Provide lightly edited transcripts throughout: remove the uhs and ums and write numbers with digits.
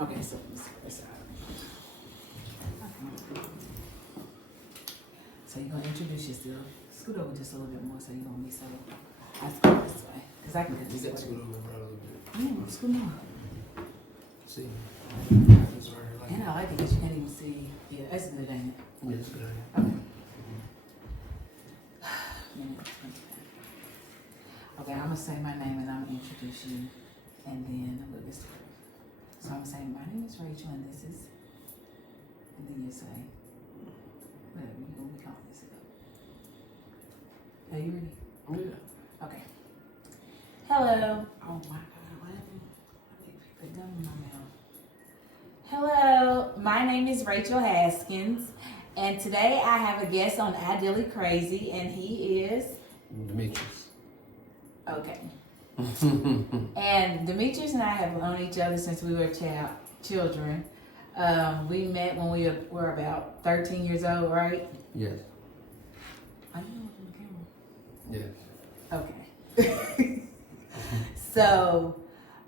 Okay, so let's So you're gonna introduce yourself. Scoot over just a little bit more so you don't miss out. I scoot this way. Cause I can get this way. Scoot over a little bit. Yeah, scoot more. See? And I like it because you can't even see. Yeah, that's good, ain't it? Yeah, it's good. Okay. Okay, I'm gonna say my name and I'm gonna introduce you, and then we'll get started. So I'm gonna say my name is Rachel, and this is, and then you say, whatever you gonna be calling this. Are you ready? Yeah. Okay. Hello. Oh my God, what happened? I think I put gum in my mouth. Hello, my name is Rachel Haskins, and today I have a guest on Ideally Crazy, and he is Demetrius. okay. And Demetrius and I have known each other since we were children. We met when we were about 13 years old, right? Yes. I didn't know it was on Yes. the camera. Okay. So,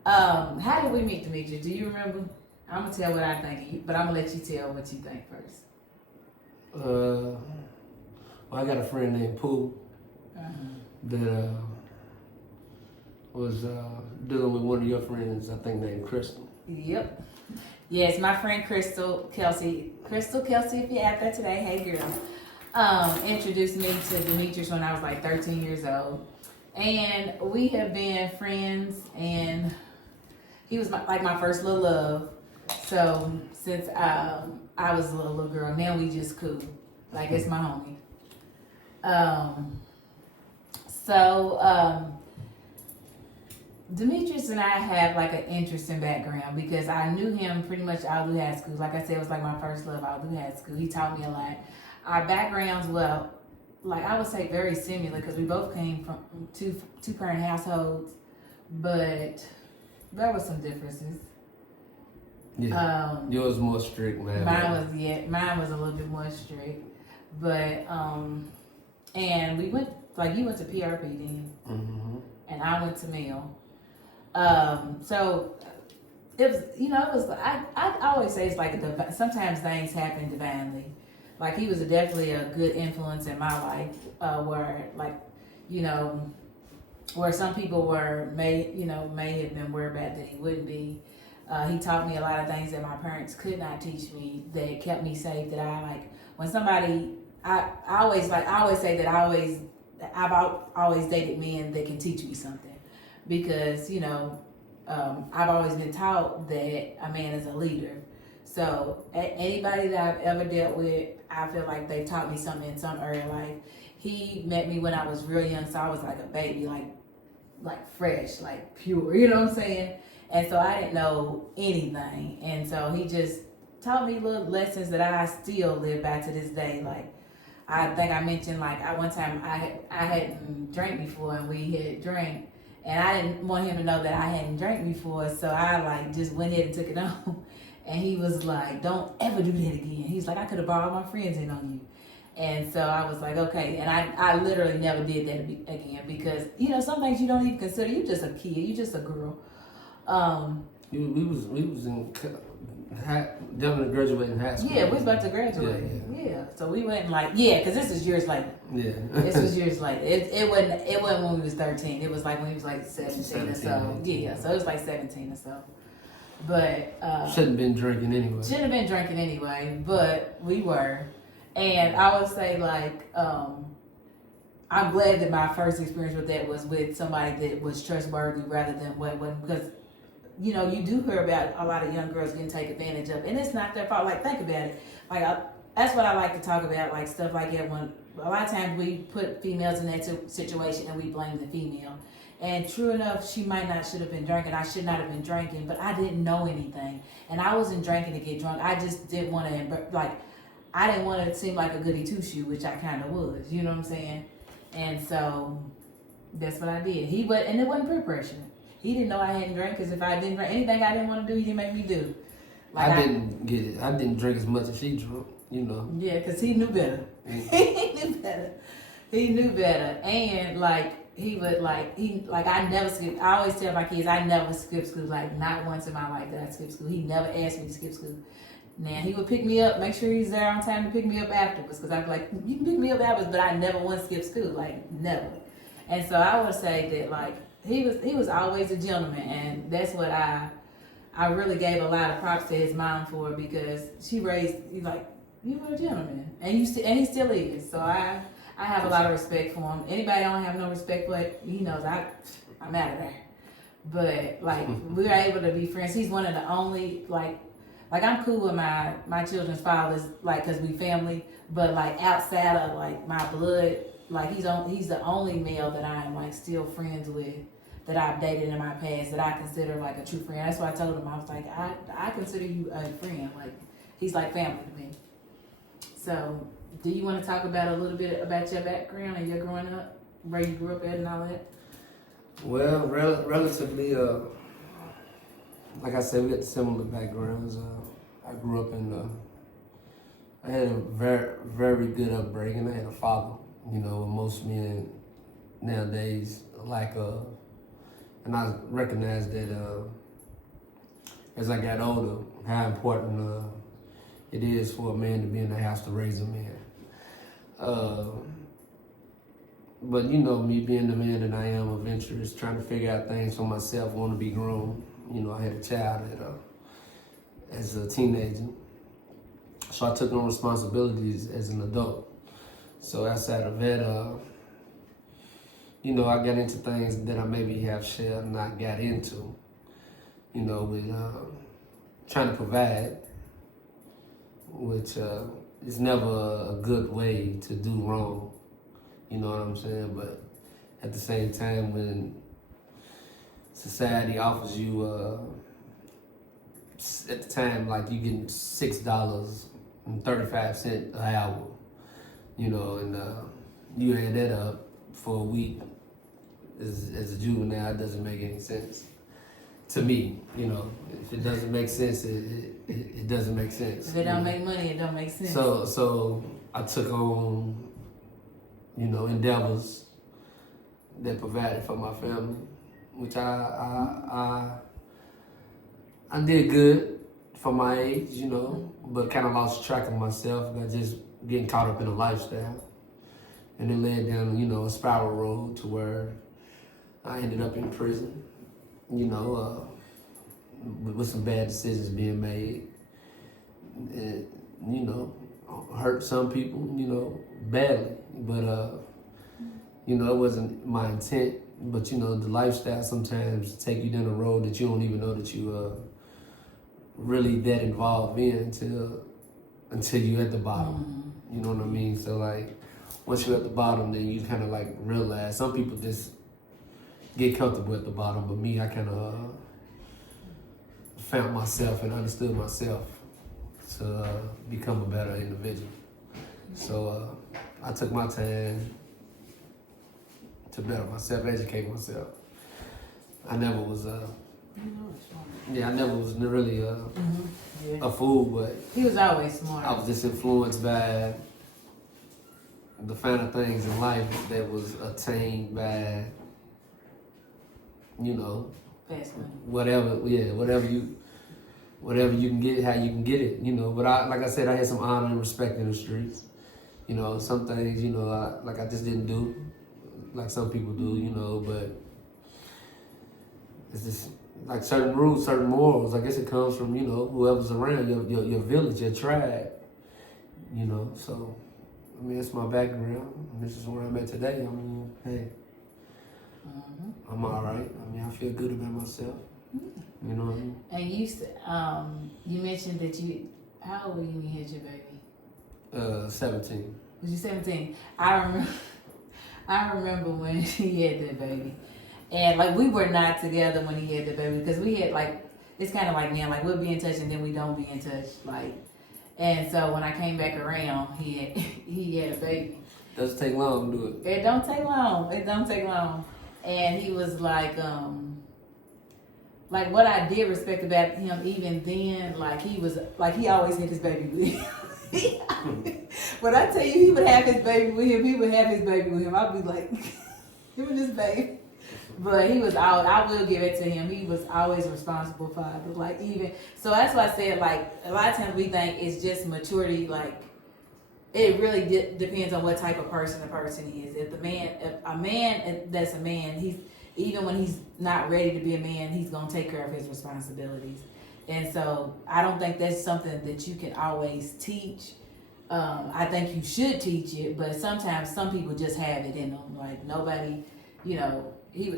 how did we meet, Demetrius? Do you remember? I'm gonna tell what I think, but I'm gonna let you tell what you think first. Well, I got a friend named Pooh that was dealing with one of your friends, I think named Crystal. Yep. Yes, my friend Crystal Kelsey, if you're out there today, hey girl, introduced me to Demetrius when I was like 13 years old. And we have been friends, and he was like my first little love. So since I was a little girl, now we just cool. Like it's my homie. Demetrius and I have like an interesting background because I knew him pretty much all through high school. Like I said, it was like my first love all through high school. He taught me a lot. Our backgrounds, well, like I would say very similar because we both came from two parent households, but there were some differences. Yeah. Yours more strict, man. Mine was a little bit more strict, but and we went like you went to PRP, didn't you? And I went to Mill. So it was, it was. I always say it's like sometimes things happen divinely. Like he was definitely a good influence in my life, where like, where some people may have been worried about that he wouldn't be. He taught me a lot of things that my parents could not teach me that kept me safe. That I like when somebody, I always say that I've always dated men that can teach me something because I've always been taught that a man is a leader. So anybody that I've ever dealt with, I feel like they've taught me something in some early life. He met me when I was real young, so I was like a baby, like fresh, like pure, you know what I'm saying? And so I didn't know anything. And so he just taught me little lessons that I still live by to this day. Like, I think I mentioned, one time I hadn't drank before and we had drank. And I didn't want him to know that I hadn't drank before. So I, just went ahead and took it on. And he was like, don't ever do that again. He's like, I could have borrowed my friends in on you. And so I was like, okay. And I literally never did that again because, some things you don't even consider. You're just a kid. You're just a girl. We was in definitely graduating high school. Yeah, we was about to graduate. Yeah. So we went because this is years later. Yeah. This was years later. It wasn't when we was 13. It was like when he was like 17 or so. Yeah. So it was like 17 or so. But shouldn't have been drinking anyway. But we were. And I would say I'm glad that my first experience with that was with somebody that was trustworthy rather than what because you do hear about a lot of young girls getting taken advantage of, and it's not their fault. Like, think about it. That's what I like to talk about, like stuff like that. When a lot of times we put females in that situation and we blame the female. And true enough, she might not should have been drinking. I should not have been drinking, but I didn't know anything, and I wasn't drinking to get drunk. I just didn't want to I didn't want to seem like a goody two shoe, which I kind of was. You know what I'm saying? And so that's what I did. And it wasn't peer pressure. He didn't know I hadn't drank because if I didn't drink anything I didn't want to do, he didn't make me do. I didn't get it. I didn't drink as much as she drank, Yeah, because he knew better. He knew better. And he would I never skip. I always tell my kids I never skip school. Like not once in my life did I skip school. He never asked me to skip school. Now he would pick me up, make sure he's there on time to pick me up afterwards. Because I'd be like, you can pick me up afterwards, but I never once skipped school. Like never. And so I would say that like he was always a gentleman, and that's what I really gave a lot of props to his mom for, because she raised you like you were a gentleman, and he still is. So I have a lot of respect for him. Anybody I don't have no respect for, he knows I'm out of there. But like we were able to be friends. He's one of the only like I'm cool with my children's fathers, like, cause we family. But like outside of like my blood, like he's the only male that I'm like still friends with, that I've dated in my past, that I consider like a true friend. That's why I told him, I was like, I consider you a friend. Like he's like family to me. So, do you want to talk about a little bit about your background and your growing up, where you grew up at and all that? Well, relatively, like I said, we had similar backgrounds. I grew up I had a very, very good upbringing. I had a father, what most men nowadays lack of. And I recognized that as I got older, how important it is for a man to be in the house to raise a man. But me being the man that I am, adventurous, trying to figure out things for myself, want to be grown. I had a child as a teenager. So I took on responsibilities as an adult. So outside of that, I got into things that I maybe shall not got into, with trying to provide, which is never a good way to do wrong, you know what I'm saying? But at the same time, when society offers you, at the time, like you getting $6.35 an hour, and you add that up for a week, as a juvenile, it doesn't make any sense to me. If it doesn't make sense, it doesn't make sense. If it don't make money, it don't make sense. So I took on, endeavors that provided for my family, which I did good for my age, but kind of lost track of myself by just getting caught up in a lifestyle. And it led down, a spiral road to where I ended up in prison, with some bad decisions being made. And, hurt some people, badly. But, it wasn't my intent. But, the lifestyle sometimes take you down a road that you don't even know that you really that involved in until you're at the bottom. Mm-hmm. You know what I mean? So, like, once you're at the bottom, then you kind of like realize. Some people just get comfortable at the bottom, but me, I kind of found myself and understood myself to become a better individual. So I took my time to better myself, educate myself. I never was really a fool, but he was always smart. I was just influenced by the finer things in life that was attained by, fast money. Whatever you can get, how you can get it, But like I said, I had some honor and respect in the streets. Some things, I just didn't do, like some people do, but it's just like certain rules, certain morals. I guess it comes from, whoever's around, your village, your tribe, so. I mean, it's my background. This is where I'm at today. I mean, hey, I'm all right. I mean, I feel good about myself. You know what I mean? And you mentioned that how old were you when you had your baby? 17. Was you 17? I remember when he had that baby. And, like, we were not together when he had the baby because we had, like, it's kind of like now, like, we'll be in touch and then we don't be in touch, like. And so when I came back around, he had a baby. Doesn't take long to do it. It don't take long. And he was like what I did respect about him even then, like he always had his baby with him. When I tell you he would have his baby with him, he would have his baby with him. I'd be like, Him and his baby. But he was out. I will give it to him. He was always a responsible father. Like even so, that's why I said like a lot of times we think it's just maturity. Like it really depends on what type of person the person is. If a man that's a man, he's even when he's not ready to be a man, he's gonna take care of his responsibilities. And so I don't think that's something that you can always teach. I think you should teach it, but sometimes some people just have it in them. Like nobody, you know, he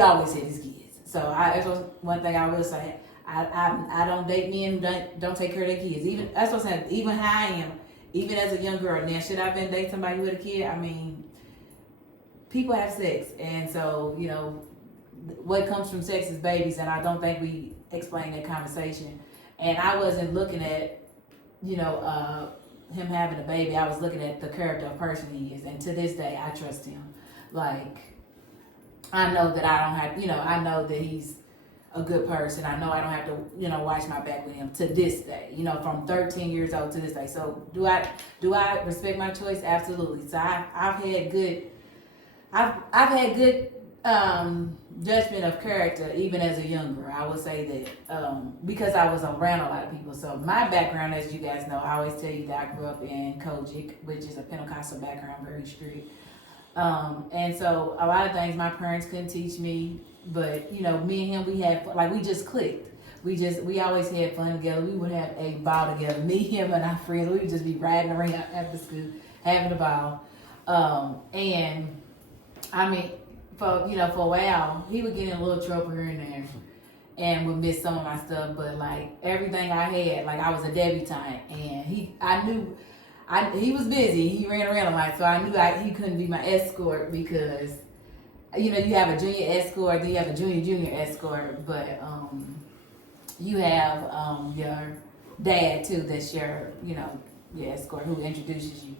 always had his kids. So that's one thing I will say. I don't date men who don't take care of their kids. Even that's what I'm saying. Even how I am, even as a young girl. Now, should I have been dating somebody with a kid? I mean, people have sex, and so you know, what comes from sex is babies, and I don't think we explain that conversation. And I wasn't looking at, you know, him having a baby. I was looking at the character of person he is, and to this day, I trust him. Like, I know that I don't have, you know, I know that he's a good person. I know I don't have to, you know, watch my back with him to this day. You know, from 13 years old to this day. So do I respect my choice? Absolutely. So I've had good judgment of character even as a young girl. I would say that because I was around a lot of people. So my background, as you guys know, I always tell you that I grew up in Kojic, which is a Pentecostal background, very strict. And so a lot of things my parents couldn't teach me, but you know, me and him, we just clicked. We always had fun together. We would have a ball together. Me, him, and our friends. We would just be riding around after school, having a ball. And I mean, for a while, he would get in a little trouble here and there, and would miss some of my stuff. But like everything I had, like I was a debutante, and he was busy. He ran around a lot, so I knew he couldn't be my escort because, you know, you have a junior escort, then you have a junior escort, but you have your dad too. That's your escort who introduces you.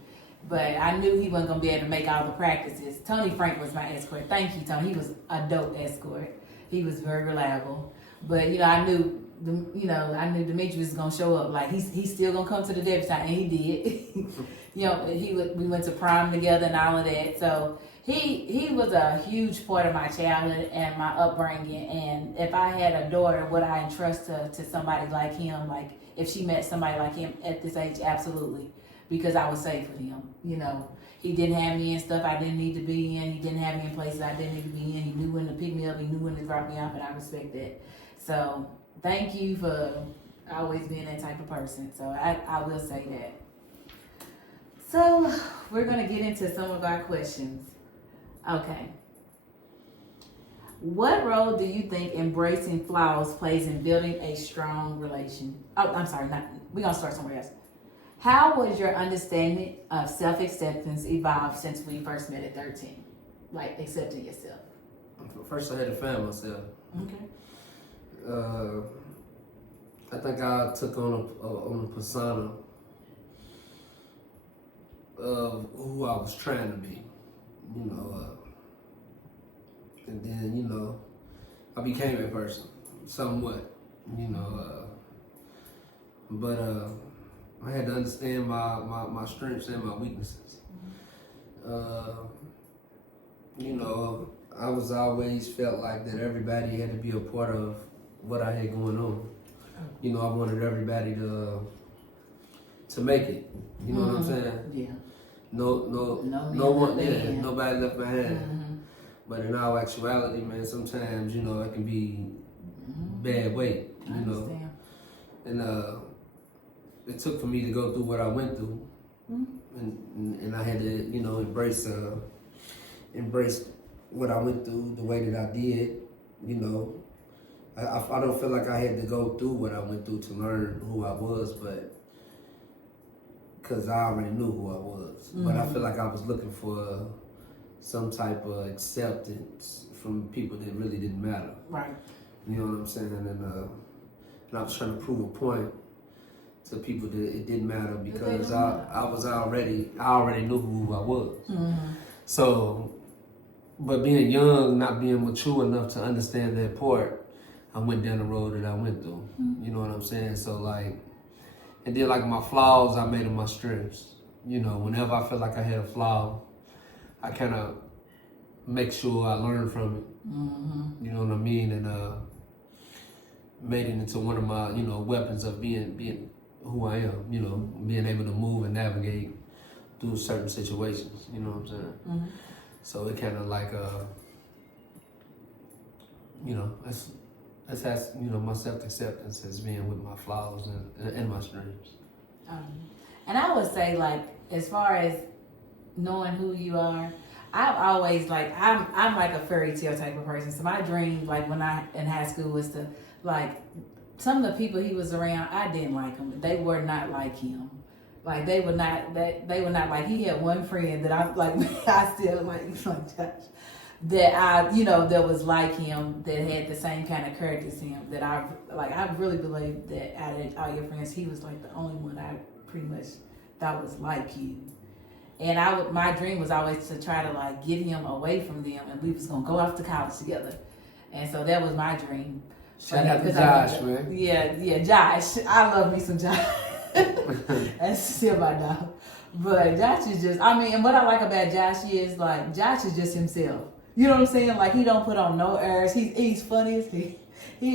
But I knew he wasn't gonna be able to make all the practices. Tony Frank was my escort. Thank you, Tony. He was a dope escort. He was very reliable. But you know, I knew Demetrius was gonna show up. Like he's still gonna come to the debutante, and he did. You know, we went to prom together and all of that. So he was a huge part of my childhood and my upbringing. And if I had a daughter, would I entrust her to somebody like him? Like if she met somebody like him at this age, absolutely. Because I was safe with him. You know, he didn't have me in stuff I didn't need to be in. He didn't have me in places I didn't need to be in. He knew when to pick me up. He knew when to drop me off, and I respect that. So thank you for always being that type of person. So I will say that. So we're going to get into some of our questions. Okay. What role do you think embracing flaws plays in building a strong relation? Oh, I'm sorry. We're going to start somewhere else. How was your understanding of self-acceptance evolved since we first met at 13? Like accepting yourself. First, I had to find myself. Okay. I think I took on a persona of who I was trying to be, you know, and then, you know, I became that person somewhat, you know, but I had to understand my strengths and my weaknesses. You know, I was always felt like that everybody had to be a part of what I had going on. You know, I wanted everybody to make it. You know what I'm saying? Yeah. No one, nobody left behind. But in all actuality, man, sometimes, you know, it can be bad way, you know. And it took for me to go through what I went through. And I had to, you know, embrace what I went through the way that I did, you know. I don't feel like I had to go through what I went through to learn who I was, but because I already knew who I was. But I feel like I was looking for some type of acceptance from people that really didn't matter. Right. You know what I'm saying? And I was trying to prove a point to people that it didn't matter because I already knew who I was. So, but being young, not being mature enough to understand that part, I went down the road that I went through. You know what I'm saying? So like, and then like my flaws, I made them my strengths. You know, whenever I felt like I had a flaw, I kind of make sure I learn from it. Mm-hmm. You know what I mean? And made it into one of my, you know, weapons of being who I am. You know, being able to move and navigate through certain situations. You know what I'm saying? Mm-hmm. So it kind of like you know, that's you know, my self-acceptance as being with my flaws and my strengths. And I would say, like, as far as knowing who you are, I've always, like, I'm like a fairy tale type of person. So my dream, like, when I in high school, was to, like, some of the people he was around, I didn't like them. They were not like him. Like, they were not like, he had one friend that I, like, I still like Josh, that I, you know, that was like him, that had the same kind of character as him, that I really believe that out of all your friends, he was like the only one I pretty much thought was like you. And my dream was always to try to, like, get him away from them, and we was gonna go off to college together. And so that was my dream. Shout out to Josh, man. Yeah, Josh. I love me some Josh. That's still my dog. But Josh is just, I mean, and what I like about Josh is, like, Josh is just himself. You know what I'm saying? Like, he don't put on no airs. He's funny as he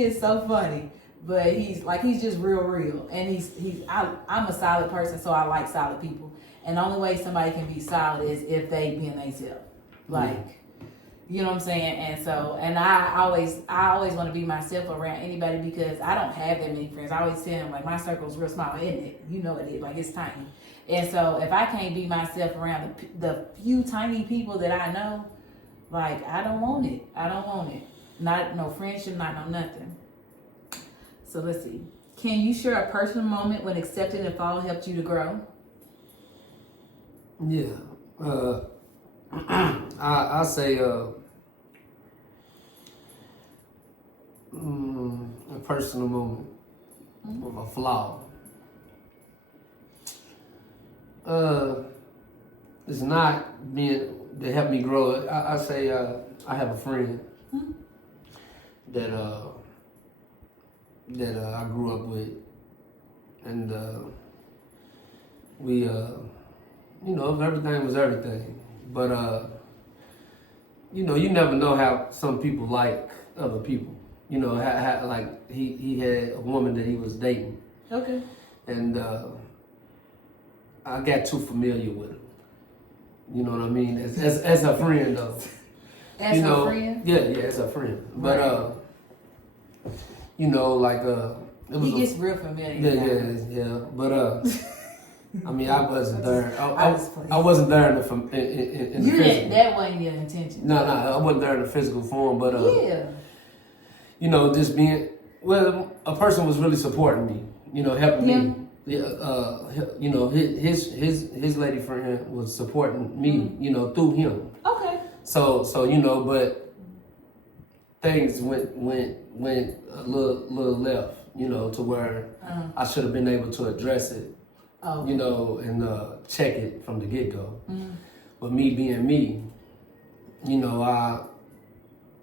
is so funny. But he's just real. And I'm a solid person, so I like solid people. And the only way somebody can be solid is if they being themselves. Like, you know what I'm saying? And so, and I always want to be myself around anybody, because I don't have that many friends. I always tell them, like, my circle's real small, isn't it? You know it is. Like, it's tiny. And so if I can't be myself around the few tiny people that I know, like, I don't want it. Not no friendship, not no nothing. So let's see. Can you share a personal moment when accepting a fall helped you to grow? Yeah. I say a personal moment of a flaw. It's not being to help me grow. I say I have a friend that I grew up with, and we you know, everything was everything. But you know, you never know how some people like other people. You know, like he had a woman that he was dating. Okay. And I got too familiar with her. You know what I mean? As a friend, though. As a friend? Yeah, as a friend. But you know, like it was. He gets real familiar. Yeah. But I mean, I wasn't there. I wasn't there in the physical. That wasn't your intention. No, I wasn't there in the physical form. But yeah. You know, just being a person was really supporting me. You know, helping me. Yeah, you know, his lady friend was supporting me, you know, through him. Okay. So you know, but things went a little left, you know, to where I should have been able to address it, you know, and check it from the get go. But me being me, you know,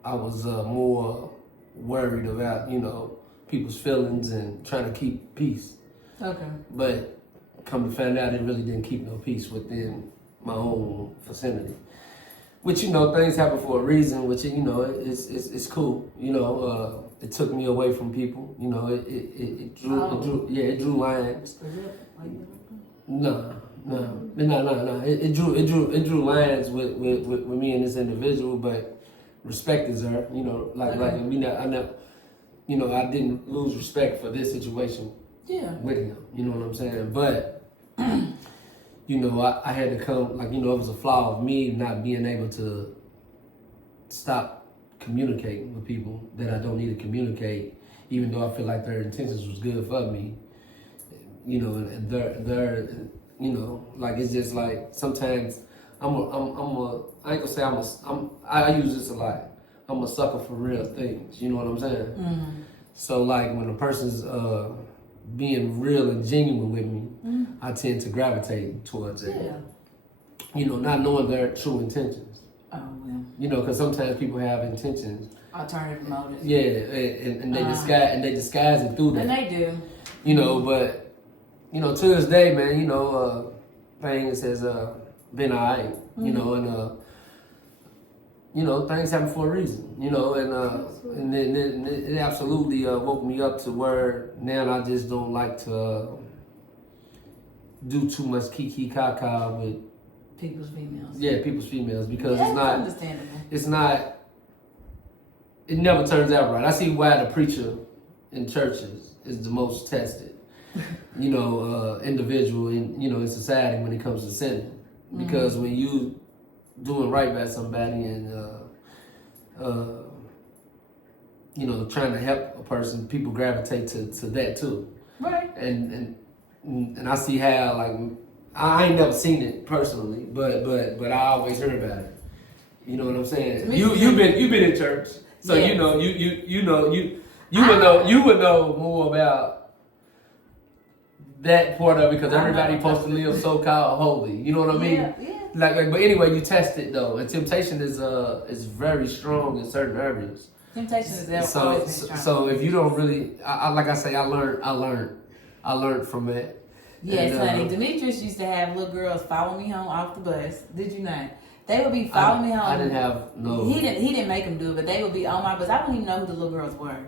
I was more worried about, you know, people's feelings and trying to keep peace. Okay. But come to find out, it really didn't keep no peace within my own vicinity. Which, you know, things happen for a reason. Which, you know, it's cool. You know, it took me away from people. You know, it drew lines. No. It drew lines with me and this individual. But respect is there. You know, like you know, I didn't lose respect for this situation. Yeah. With him, you know what I'm saying? But, you know, I had to come, like, you know, it was a flaw of me not being able to stop communicating with people that I don't need to communicate, even though I feel like their intentions was good for me. You know, and they're you know, like, it's just like, sometimes I ain't gonna say I use this a lot. I'm a sucker for real things, you know what I'm saying? Mm-hmm. So, like, when a person's, being real and genuine with me, I tend to gravitate towards it. Yeah. You know, not knowing their true intentions. Oh, well. You know, because sometimes people have intentions. Alternative motives. Yeah, and they disguise it through that. And they do. You know, but, you know, to this day, man, you know, things has been all right. You know, and you know, things happen for a reason, you know, and then it absolutely woke me up to where now I just don't like to do too much kiki kaka with people's females. Yeah, people's females, because it's not understandable. It's not. It never turns out right. I see why the preacher in churches is the most tested, you know, individual in in society when it comes to sinning, because when you doing right by somebody and trying to help a person, people gravitate to that too. Right. And I see how, like, I ain't never seen it personally, but I always heard about it. You know what I'm saying? You've been in church, so yes. you would know more about that part of it, because everybody supposed to live so-called holy. You know what I mean? Yeah. Like, but anyway, you test it though, and temptation is very strong in certain areas. Temptation is always been strong. So if you don't really, like I say, I learned from it. Yes, honey. Demetrius used to have little girls follow me home off the bus. Did you not? They would be following me home. I didn't have no. He didn't make them do it, but they would be on my bus. I wouldn't even know who the little girls were.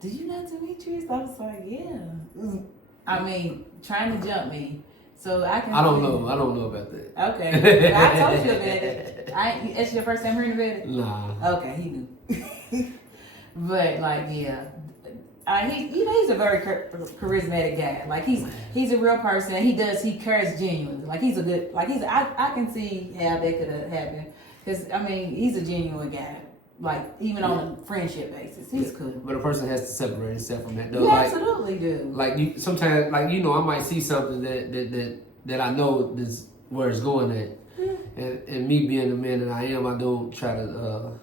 Did you know Demetrius? I was like, yeah. I mean, trying to jump me. So I can. I don't know about that. Okay. I told you about it. It's your first time hearing about it? Nah. Okay, he knew. But like, yeah. He's a very charismatic guy. Like he's a real person. He cares genuinely. Like I can see how that could have happened. Because I mean, he's a genuine guy. Like even on a friendship basis, he's cool. But a person has to separate himself from that, though. You like, absolutely do. Like sometimes, like I might see something that I know is where it's going at, and me being the man that I am, I don't try to,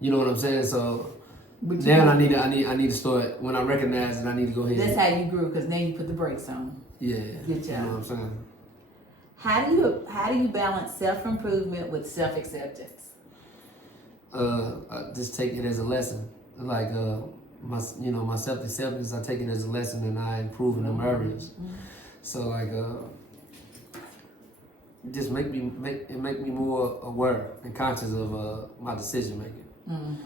you know what I'm saying. So now I need to start, when I recognize it, I need to go ahead. That's how you grew, because now you put the brakes on. Yeah. Good job. You know what I'm saying. How do you balance self-improvement with self-acceptance? I just take it as a lesson. Like my self-acceptance, I take it as a lesson, and I improve in them areas. Mm-hmm. So like it just make me more aware and conscious of my decision making. Mm-hmm.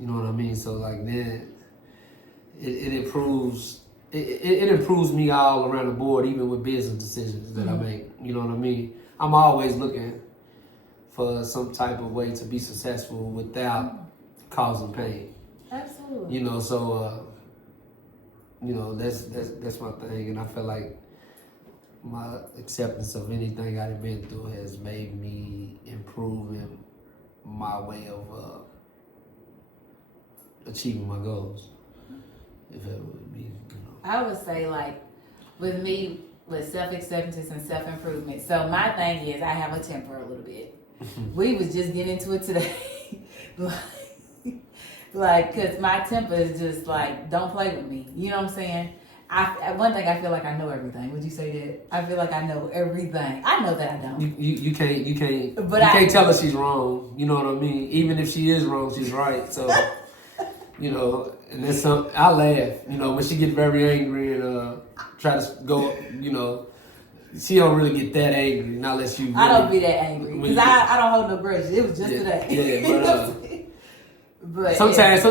You know what I mean? So like then it improves. It improves me all around the board, even with business decisions that I make. You know what I mean? I'm always looking for some type of way to be successful without causing pain. Absolutely. You know, so that's my thing, and I feel like my acceptance of anything I've been through has made me improve in my way of achieving my goals. If it would be, I would say, like, with me, with self-acceptance and self-improvement. So my thing is, I have a temper a little bit. We was just getting into it today. like, cause my temper is just like, don't play with me. You know what I'm saying? One thing, I feel like I know everything. Would you say that? I feel like I know everything. I know that I don't. You can't tell her she's wrong. You know what I mean? Even if she is wrong, she's right. So, and that's something I laugh. When she gets very angry and try to go, she don't really get that angry, not unless you. Really, I don't be that angry because I don't hold no grudges. It was just today. Yeah, but sometimes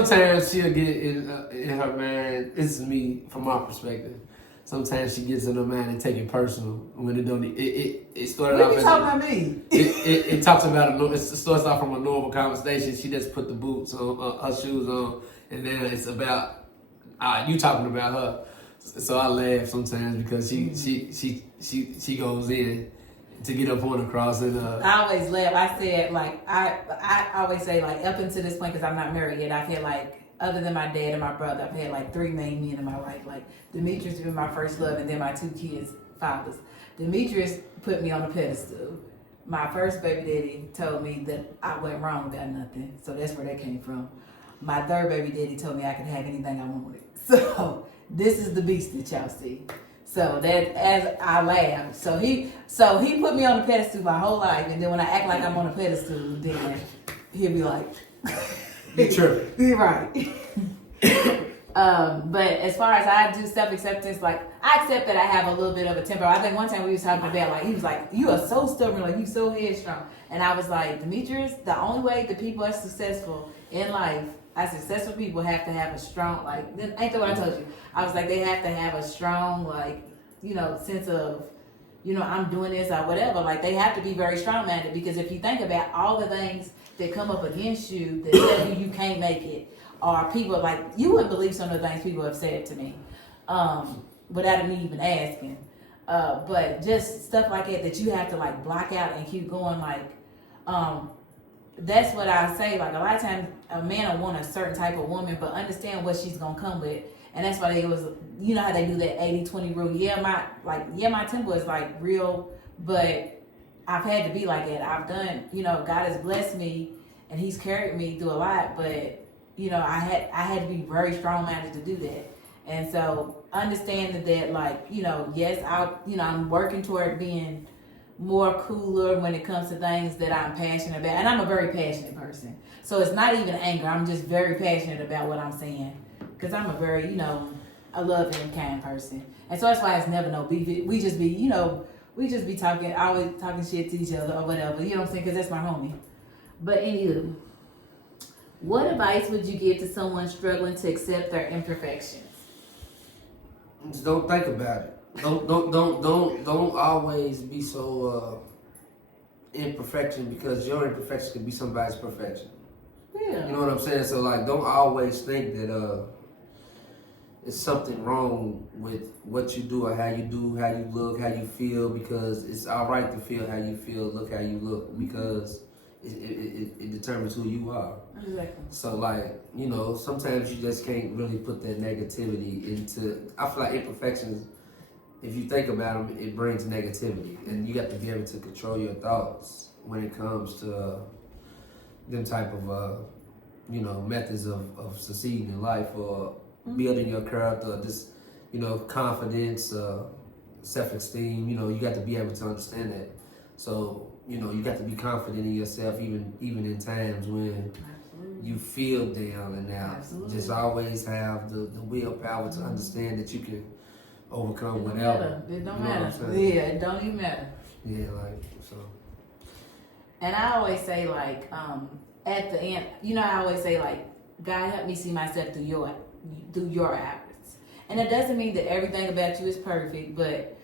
she'll get in her mind. This is me from my perspective. Sometimes she gets in her mind and take it personal when it don't. It started off. What are you talking about me? It talks about it starts off from a normal conversation. She just put the boots on, her shoes on, and then it's about you talking about her. So I laugh sometimes because she goes in to get her point across, and I always laugh. I said, like, I always say, like, up until this point, because I'm not married yet, I've had, like, other than my dad and my brother, I've had like 3 main men in my life. Like Demetrius has been my first love, and then my 2 kids' fathers. Demetrius put me on a pedestal. My first baby daddy told me that I went wrong about nothing, so that's where that came from. My 3rd baby daddy told me I could have anything I wanted. So this is the beast that y'all see. So that, as I laugh, so he put me on the pedestal my whole life, and then when I act like I'm on a pedestal, then he'll be like, "You tripping?" Right. But as far as I do self-acceptance, like I accept that I have a little bit of a temper. I think one time we was talking about, like, he was like, you are so stubborn, like you so headstrong. And I was like, Demetrius, the only way the people are successful in life, as successful people have to have a strong, like, ain't that what I told you? I was like, they have to have a strong, like, sense of, I'm doing this or whatever. Like, they have to be very strong-minded, because if you think about all the things that come up against you that tell you you can't make it, or people, like, you wouldn't believe some of the things people have said to me, without me even asking. But just stuff like that you have to, like, block out and keep going, like, that's what I say. Like, a lot of times a man will want a certain type of woman, but understand what she's gonna come with. And that's why they was, how they do that 80-20 rule. Yeah, my temper is like real, but I've had to be like that. I've done, God has blessed me and he's carried me through a lot, but I had to be very strong minded to do that. And so understanding that, like, yes, I'm working toward being more cooler when it comes to things that I'm passionate about. And I'm a very passionate person. So it's not even anger. I'm just very passionate about what I'm saying. Because I'm a very, a loving and kind person. And so that's why it's never no beef. We just be, we just be talking, always talking shit to each other or whatever. You know what I'm saying? Because that's my homie. But anywho, what advice would you give to someone struggling to accept their imperfections? Just don't think about it. Don't always be so imperfection, because your imperfection could be somebody's perfection. Yeah. You know what I'm saying? So, like, don't always think that it's something wrong with what you do or how you look, how you feel, because it's all right to feel how you feel, look how you look, because it determines who you are. Exactly. So, like, sometimes you just can't really put that negativity into. I feel like imperfections, if you think about them, it brings negativity, and you got to be able to control your thoughts when it comes to them type of methods of succeeding in life, or building your character, just confidence, self-esteem. You got to be able to understand that. So you got to be confident in yourself, even in times when you feel down and out. Absolutely. Just always have the willpower to understand that you can overcome whatever. It don't matter. Yeah, it don't even matter. Yeah, like, so. And I always say, like, at the end, I always say, like, God, help me see myself through your eyes. And it doesn't mean that everything about you is perfect, but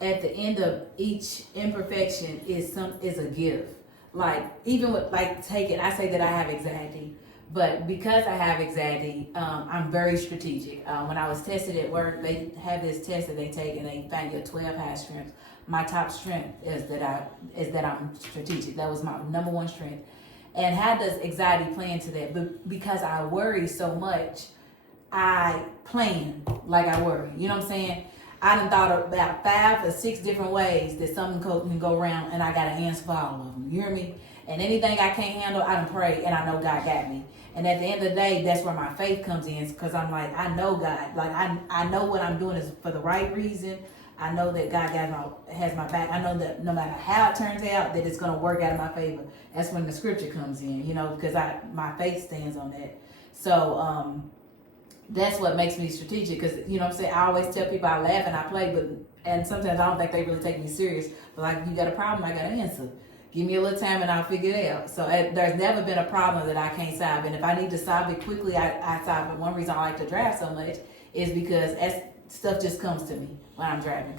at the end of each imperfection is a gift. Like, even with, like, I say that I have anxiety, but because I have anxiety, I'm very strategic. When I was tested at work, they have this test that they take, and they find your 12 high strengths. My top strength is that I'm strategic. That was my number one strength. And how does anxiety play into that? But because I worry so much, I plan like I worry. You know what I'm saying? I done thought about 5 or 6 different ways that something can go wrong, and I got an answer for all of them. You hear me? And anything I can't handle, I done pray, and I know God got me. And at the end of the day, that's where my faith comes in, because I'm like, I know God. Like, I know what I'm doing is for the right reason. I know that God has my back. I know that no matter how it turns out, that it's going to work out in my favor. That's when the scripture comes in, because my faith stands on that. So that's what makes me strategic, because, what I'm saying, I always tell people I laugh and I play, and sometimes I don't think they really take me serious. But, like, you got a problem, I got an answer. Give me a little time and I'll figure it out. So there's never been a problem that I can't solve. And if I need to solve it quickly, I solve it. One reason I like to drive so much is because stuff just comes to me when I'm driving.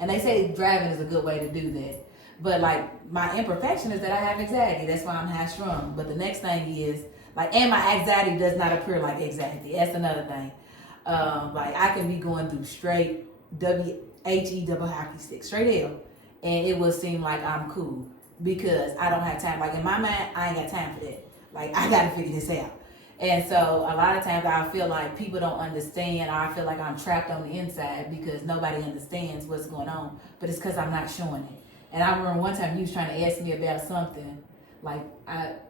And they say driving is a good way to do that. But, like, my imperfection is that I have anxiety. That's why I'm high strung. But the next thing is, like, and my anxiety does not appear like anxiety. That's another thing. Like, I can be going through straight WHE double hockey stick, straight L, and it will seem like I'm cool, because I don't have time. Like, in my mind, I ain't got time for that. Like, I gotta figure this out. And so a lot of times I feel like people don't understand, or I feel like I'm trapped on the inside because nobody understands what's going on. But it's because I'm not showing it. And I remember one time you was trying to ask me about something, like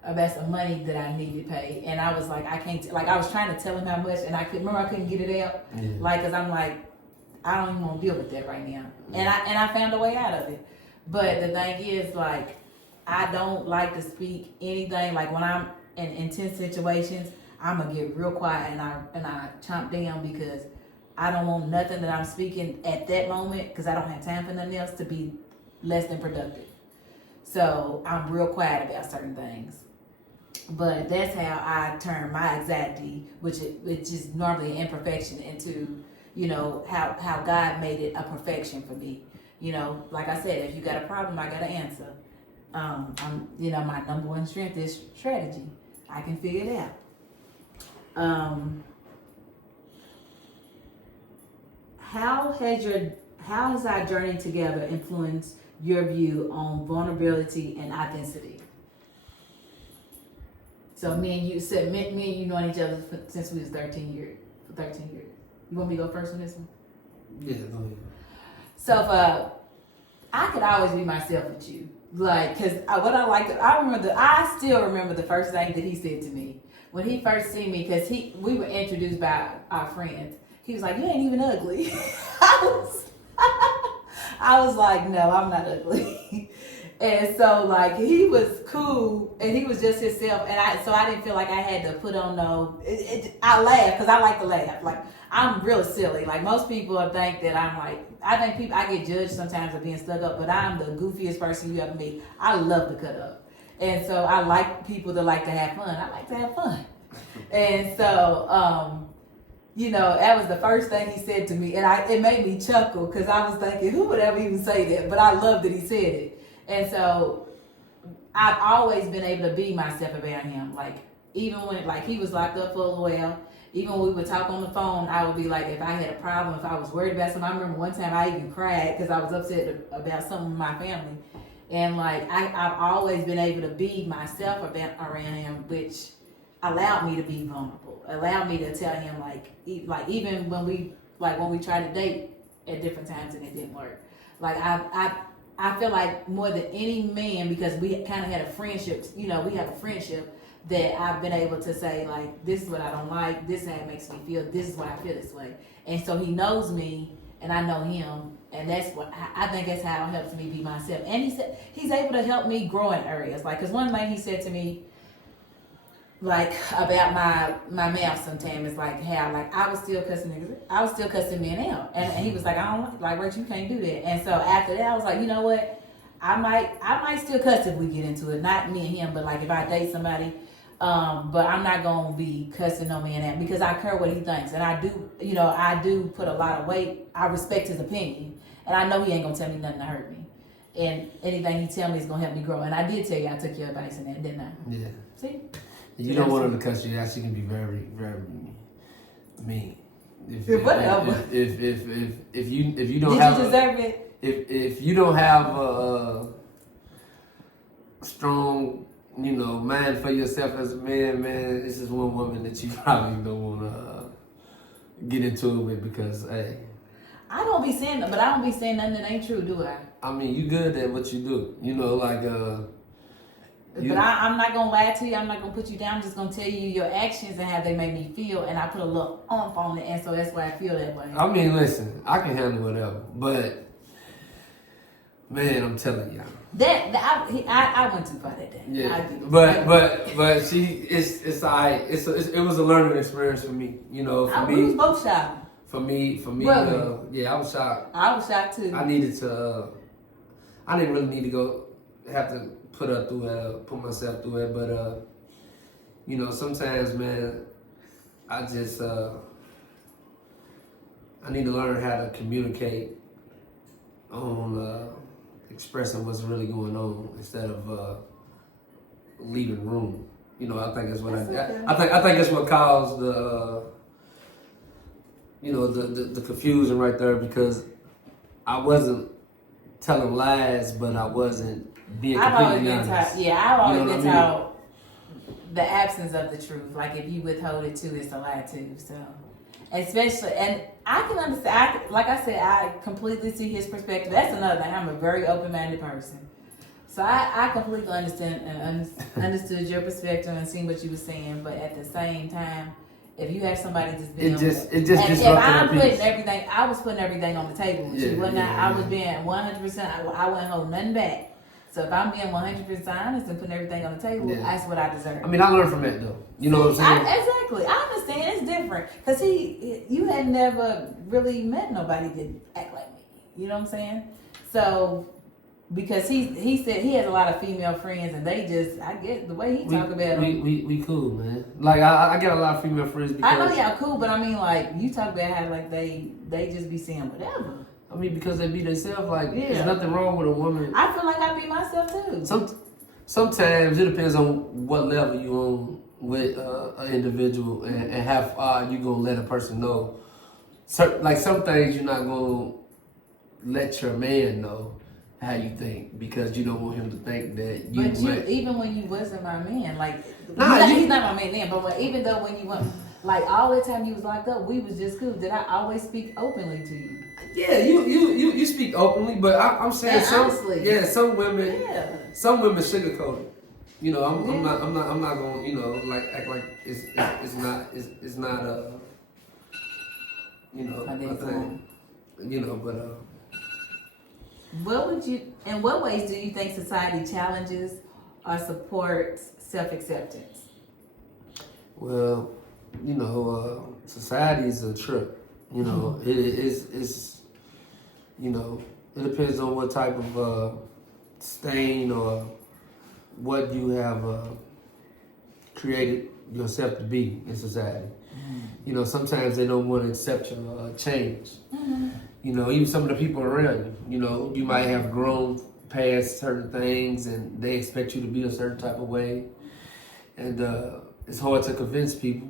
about some money that I needed paid. And I was like, I can't, like, I was trying to tell him how much, and I couldn't get it out. Yeah. Like, cause I'm like, I don't even want to deal with that right now. Yeah. And I found a way out of it. But the thing is, like, I don't like to speak anything. Like, when I'm in intense situations, I'm gonna get real quiet and I chomp down because I don't want nothing that I'm speaking at that moment because I don't have time for nothing else to be less than productive. So I'm real quiet about certain things. But that's how I turn my anxiety, which is normally an imperfection, into, you know, how God made it a perfection for me. You know, like I said, if you got a problem, I got an answer. You know, my number one strength is strategy. I can figure it out. How has our journey together influenced your view on vulnerability and authenticity? So me and you knowing each other since we was 13 years. For 13 years. You want me to go first on this one? Yeah, go ahead. So I could always be myself with you. Like, cause I still remember the first thing that he said to me when he first seen me, cause we were introduced by our friends. He was like, "You ain't even ugly." I was like, "No, I'm not ugly." And so like he was cool and he was just himself, and I didn't feel like I had to put on no. I laugh because I like to laugh. Like I'm real silly. Like most people think that I'm like. I think I get judged sometimes for being stuck up, but I'm the goofiest person you ever meet. I love to cut up, and so I like people that like to have fun. I like to have fun, and so you know that was the first thing he said to me, and it made me chuckle because I was thinking who would ever even say that, but I love that he said it. And so I've always been able to be myself about him. Like even when like he was locked up for a little while, even when we would talk on the phone, I would be like, if I had a problem, if I was worried about something. I remember one time I even cried because I was upset about something with my family. And like I've always been able to be myself around him, which allowed me to be vulnerable. Allowed me to tell him like even when we tried to date at different times and it didn't work. Like I feel like more than any man, because we kind of had a friendship, you know, we have a friendship that I've been able to say like, this is what I don't like, this is how it makes me feel, this is why I feel this way. And so he knows me and I know him, and that's what I think that's how it helps me be myself. And he said he's able to help me grow in areas. Like, cause one thing he said to me, like about my mouth sometimes is like how like I was still cussing men out, and he was like, I don't like Rachel, you can't do that. And so after that I was like, you know what, I might still cuss if we get into it, not me and him, but like if I date somebody, but I'm not gonna be cussing no man out because I care what he thinks, and I do put a lot of weight. I respect his opinion, and I know he ain't gonna tell me nothing to hurt me, and anything he tell me is gonna help me grow. And I did tell you I took your advice in that, didn't I? Yeah. See. You don't want her to cuss you out. She can be very, very mean. If you don't Did have, you deserve it? If you don't have a strong, you know, mind for yourself as a man, this is one woman that you probably don't want to get into it with because, hey. I don't be saying nothing that ain't true, do I? I mean, you good at what you do. You know, like but I'm not gonna lie to you. I'm not gonna put you down. I'm just gonna tell you your actions and how they made me feel, and I put a little oomph on it, and so that's why I feel that way. I mean, listen, I can handle whatever, but man, I'm telling y'all. I went too far that day. Yeah, but it's alright. It was a learning experience for me. You know, we was both shocked. For me, yeah, I was shocked. I was shocked too. I needed to. I didn't really need to have to put myself through it, but you know, sometimes, man, I just I need to learn how to communicate on expressing what's really going on instead of leaving room. You know, I think that's what I think that's what caused the you know the confusion right there, because I wasn't telling lies, but I wasn't being completely honest. I've always been taught the absence of the truth. Like if you withhold it too, it's a lie too. So, especially, and I can understand. Like I said, I completely see his perspective. That's another thing. I'm a very open-minded person, so I completely understand and understood your perspective and seen what you were saying. But at the same time, if you have somebody just being, if I'm putting everything, I was putting everything on the table with you. I was being 100%. I wasn't holding nothing back. So if I'm being 100% honest and putting everything on the table, that's what I deserve. I mean, I learned from that though. You know what I'm saying? Exactly. I understand. It's different because you had never really met nobody that act like me. You know what I'm saying? So because he said he has a lot of female friends and they just, I get the way he talk about them. We cool, man. Like I get a lot of female friends because I know y'all cool, but I mean like you talk about how like they just be saying whatever. I mean, because they be themselves. Like, there's nothing wrong with a woman. I feel like I be myself too. Sometimes it depends on what level you on with an individual and how far you gonna let a person know. Like some things you're not gonna let your man know how you think because you don't want him to think that you. But even when you wasn't my man, like he's not my man then. But even though when you went, like all the time you was locked up, we was just cool. Did I always speak openly to you? Yeah, you speak openly, but I'm saying honestly, some women sugarcoat it. You know, I'm not going, you know, like act like it's not you know, a thing. You know, but in what ways do you think society challenges or supports self-acceptance? Well, you know, society is a trip. You know, it's you know, it depends on what type of stain or what you have created yourself to be in society. You know, sometimes they don't want to accept your change. You know, even some of the people around you, you know, you might have grown past certain things and they expect you to be a certain type of way. And it's hard to convince people.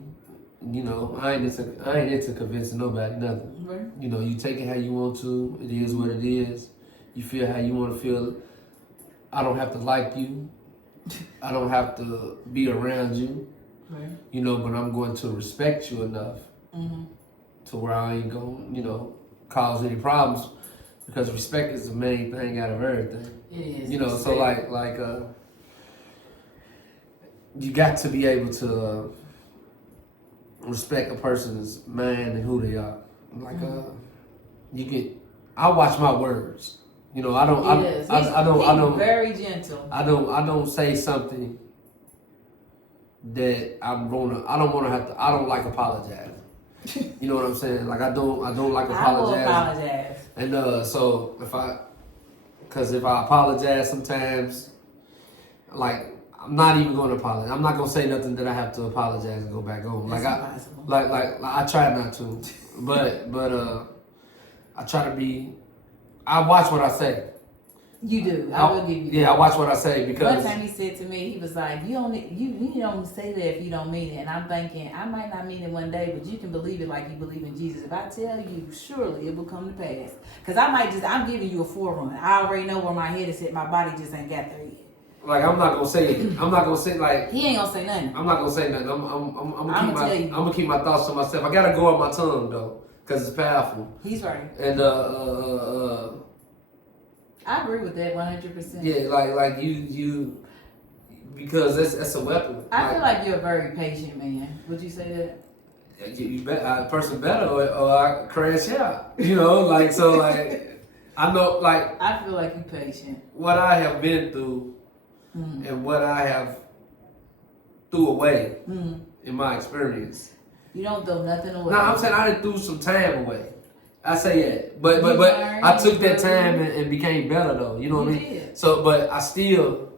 You know, I ain't into convincing nobody nothing. Right. You know, you take it how you want to. It is what it is. You feel how you want to feel. I don't have to like you. I don't have to be around you. Right. You know, but I'm going to respect you enough to where I ain't going, you know, cause any problems because respect is the main thing out of everything. It is. You know, so like you got to be able to respect a person's mind and who they are. Like I watch my words. You know, I don't very gentle. I don't say something that I don't like apologizing. You know what I'm saying? Like I don't like apologizing. I will apologize. And so if I apologize sometimes, like I'm not even going to apologize. I'm not going to say nothing that I have to apologize and go back home. That's impossible. Like I try not to, but I try to be. I watch what I say. You do. I will give you that. Yeah, I watch what I say because one time he said to me, he was like, you don't say that if you don't mean it. And I'm thinking, I might not mean it one day, but you can believe it like you believe in Jesus. If I tell you, surely it will come to pass. Because I'm giving you a forerunner. I already know where my head is at. My body just ain't got there yet. Like I'm not gonna say it. I'm not gonna say like he ain't gonna say nothing. I'm not gonna say nothing. I'm gonna keep my thoughts to myself. I gotta go on my tongue though, because it's powerful. He's right. And I agree with that 100%. Yeah, like you because that's a weapon. I feel like you're a very patient man. Would you say that? You bet a person better or I crash out. You know, like so like I know like I feel like you're patient. What I have been through and what I have threw away in my experience. You don't throw nothing away. No, I'm saying I done threw some time away. I say that, but I took that time and became better though. You know what I mean? Did. So, but I still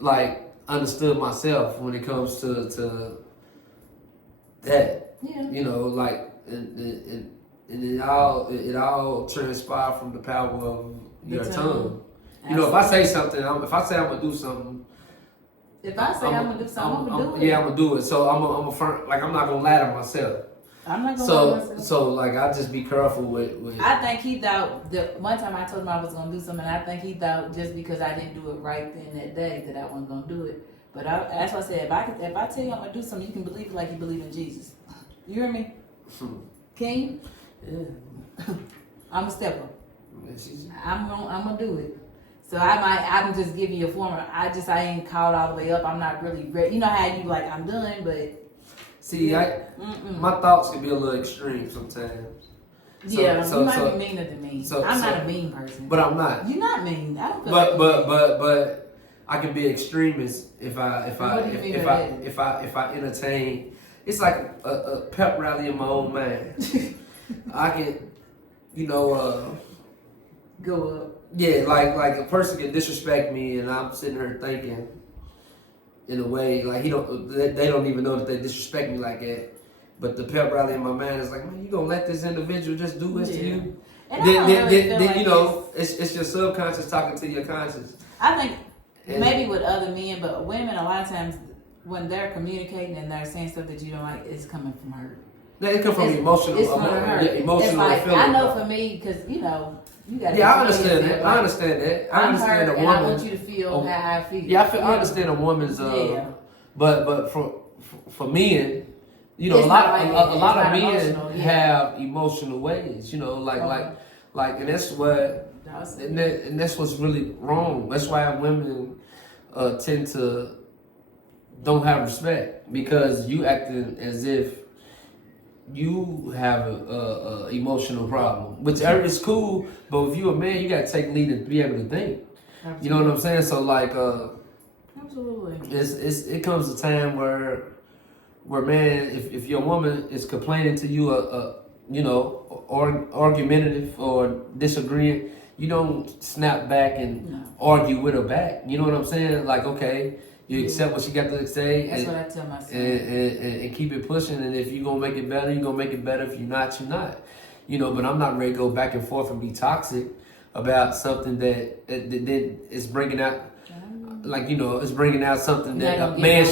like understood myself when it comes to that. Yeah. You know, like and it all transpired from the power of your tongue. You know, if I say something, if I say I'm gonna do something. If I say I'm gonna do something, I'm gonna do it. Yeah, I'm gonna do it. So I'm a firm, like I'm not gonna lie to myself. I'm not gonna lie to myself. So like I just be careful with. I think he thought that one time I told him I was gonna do something. I think he thought just because I didn't do it right then that day that I wasn't gonna do it. But that's what I said. If I tell you I'm gonna do something, you can believe it like you believe in Jesus. You hear me? Can you? Yeah. I'm a stepper. I'm gonna do it. So I'm just giving you a form. I ain't called all the way up. I'm not really ready. You know how you like I'm done, but see, my thoughts can be a little extreme sometimes. So, yeah, so, you might so, be meaner than me. so- I'm so- not a mean person. but I'm not. You're not mean. I don't feel But I can be extremist if I entertain. It's like a pep rally in my own mind. I can, go up. yeah, like a person can disrespect me, and I'm sitting here thinking, in a way, like they don't even know that they disrespect me like that. But the pep rally in my mind is like, man, you gonna let this individual just do this to you? And then you know, it's your subconscious talking to your conscious. I think maybe with other men, but women a lot of times when they're communicating and they're saying stuff that you don't like, it's coming from hurt. It comes from emotional, emotional like, feeling. I know for me, because you got. Yeah, I understand that. I understand that. I understand hurt, a woman. And I want you to feel how I feel. Yeah, I understand a woman's. But for men, a lot of men have emotional ways. Like, and that's what, and that's what's really wrong. That's why women tend to don't have respect, because you acting as if you have a emotional problem, which is cool. But if you're a man, you gotta take lead and be able to think. Absolutely. You know what I'm saying? So like, absolutely, it comes a time where man, if your woman is complaining to you, or argumentative or disagreeing, you don't snap back and argue with her back. You know what I'm saying? Like, okay. You accept what she got to say. That's what I tell myself. And keep it pushing. And if you're going to make it better, you're going to make it better. If you're not, you're not. But I'm not ready to go back and forth and be toxic about something that is bringing out, it's bringing out something that a man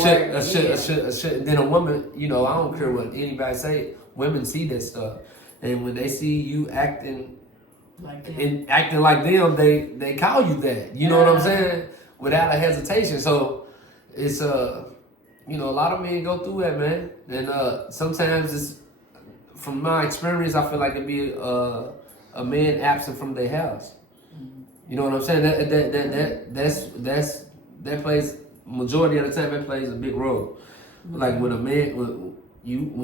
should. Then a woman, I don't care what anybody say. Women see that stuff. And when they see you acting like them, they call you that. You know what I'm saying? Without a hesitation. So, it's a lot of men go through that, man, and sometimes it's, from my experience, I feel like it'd be a man absent from their house. You know what I'm saying? That plays, majority of the time, that plays a big role. Like when a man, when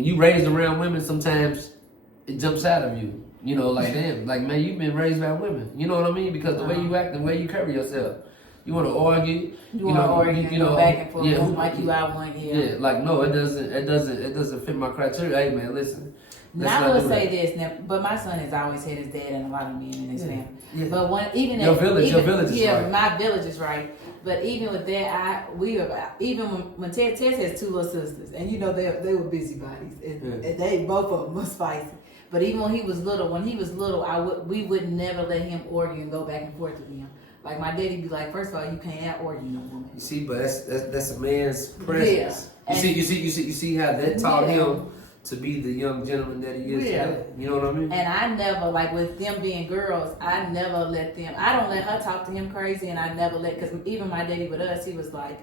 you raised around women, sometimes it jumps out of you. Like damn, like man, you've been raised by women. You know what I mean? Because the way you act, the way you carry yourself. You want to argue. You want to argue. Go back and forth. Like you out one here. Yeah, like no, it doesn't fit my criteria. Hey man, listen. Now I will say this. Now, but my son has always had his dad and a lot of men in his family. Yeah. But your village is right. My village is right. But even with that, when Ted has two little sisters, and they were busybodies, and they both of them was spicy. But even when he was little, we would never let him argue and go back and forth with him. Like my daddy be like, first of all, you can't out-argue no woman. You see, but that's a man's presence. Yeah. You see how that taught him to be the young gentleman that he is today. You know what I mean? And I never, like with them being girls, I never let them. I don't let her talk to him crazy, and I never because even my daddy with us, he was like,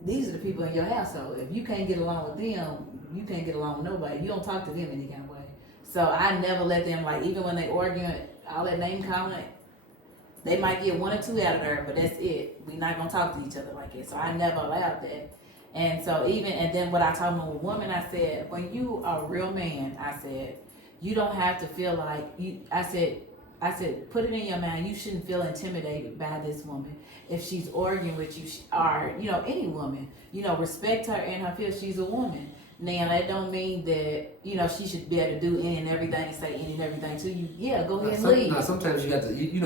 these are the people in your household. If you can't get along with them, you can't get along with nobody. You don't talk to them any kind of way. So I never let them, like, even when they arguing, all that name calling. They might get one or two out of her, but that's it. We're not gonna talk to each other like that. So I never allowed that. And so and then what I told my woman, I said, when you are a real man, I said, you don't have to feel like you. I said, put it in your mind. You shouldn't feel intimidated by this woman if she's arguing with you, or any woman. Respect her and her feel she's a woman. Now that don't mean that she should be able to do any and everything, say any and everything to you. Yeah, go ahead and leave. No, sometimes you got to you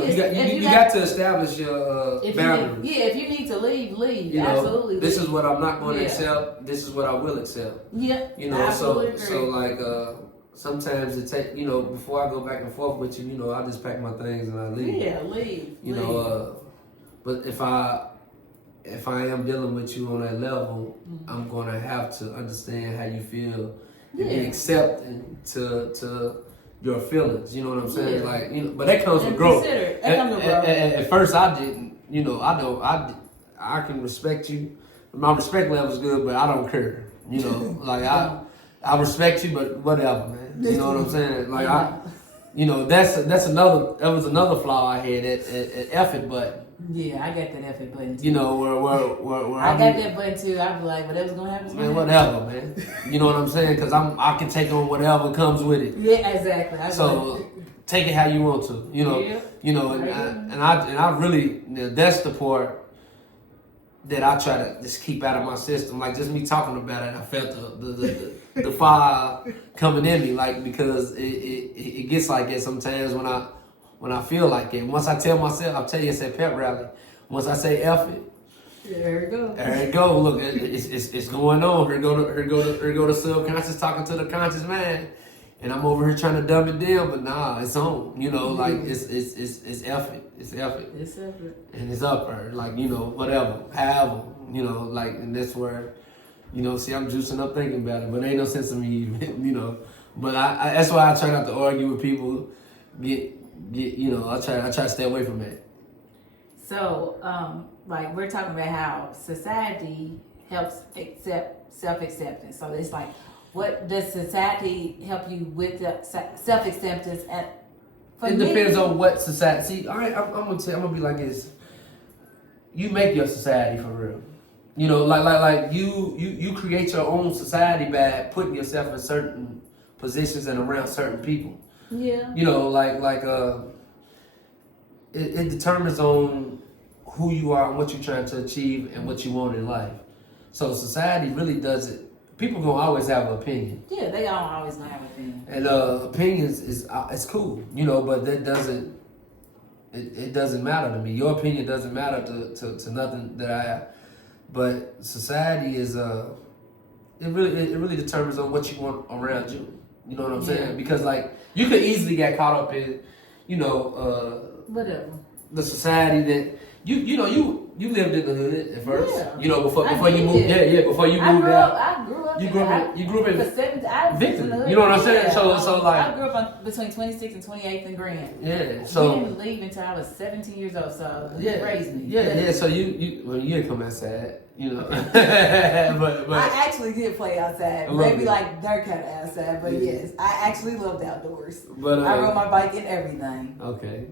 got to establish your boundaries. If you need to leave. Absolutely. This is what I'm not going to accept. This is what I will accept. Yeah. So like sometimes it take before I go back and forth with you, I just pack my things and I leave. Yeah, leave. But if I am dealing with you on that level, I'm gonna have to understand how you feel and be accepting to your feelings. You know what I'm saying? Like but that comes with growth. At first, I didn't. I can respect you. My respect level is good, but I don't care. Like I respect you, but whatever, man. You know what I'm saying? Like you know, that was another flaw I had at effort, but Yeah, I got that effort button too. you know where I got that button too. I'd be like, whatever's gonna happen. Man, whatever, man. You know what I'm saying? Because I can take on whatever comes with it. Yeah, exactly. So take it how you want to. You know. Yeah. You know, and I really, that's the part that I try to just keep out of my system. Like just me talking about it, I felt the fire coming in me. Like because it gets like that sometimes when I feel like it. Once I tell myself, I'll tell you it's a pep rally. Once I say F it. There it goes. There it go. Look, it's going on. Here go the subconscious talking to the conscious mind, and I'm over here trying to dumb it down, but nah, it's on. You know, like it's effort. It's effort. It's effort. And it's upper. Like you know, whatever, however, you know, like, and that's where, you know, see, I'm juicing up thinking about it, but ain't no sense in me, you know. But I that's why I try not to argue with people. Get you know, I try to stay away from that. So, like we're talking about how society helps accept self-acceptance. So it's like, what does society help you with the self-acceptance? It depends on what society. See, I'm gonna be like this. You make your society for real. You know, like you create your own society by putting yourself in certain positions and around certain people. Yeah. You know, it determines on who you are and what you're trying to achieve and what you want in life. So society really does it. People gonna always have an opinion. Yeah, they always gonna have an opinion. And opinions is it's cool, you know, but that doesn't it doesn't matter to me. Your opinion doesn't matter to nothing that I have. But society is it really determines on what you want around you. You know what I'm saying? Because like you could easily get caught up in, you know, whatever. The society that you lived in the hood at first. Yeah. You know, before you moved. Yeah, before you moved out. I grew up. You grew up in Victor. You know what I'm saying? Yeah. So like I grew up between 26th and 28th and Grand. Yeah. So we didn't leave until I was 17 years old. So yeah, raised me. Yeah. So you didn't come outside. You know, but I actually did play outside. Maybe like dirt kind of outside, but yes, I actually loved outdoors. But I rode my bike and everything. Okay.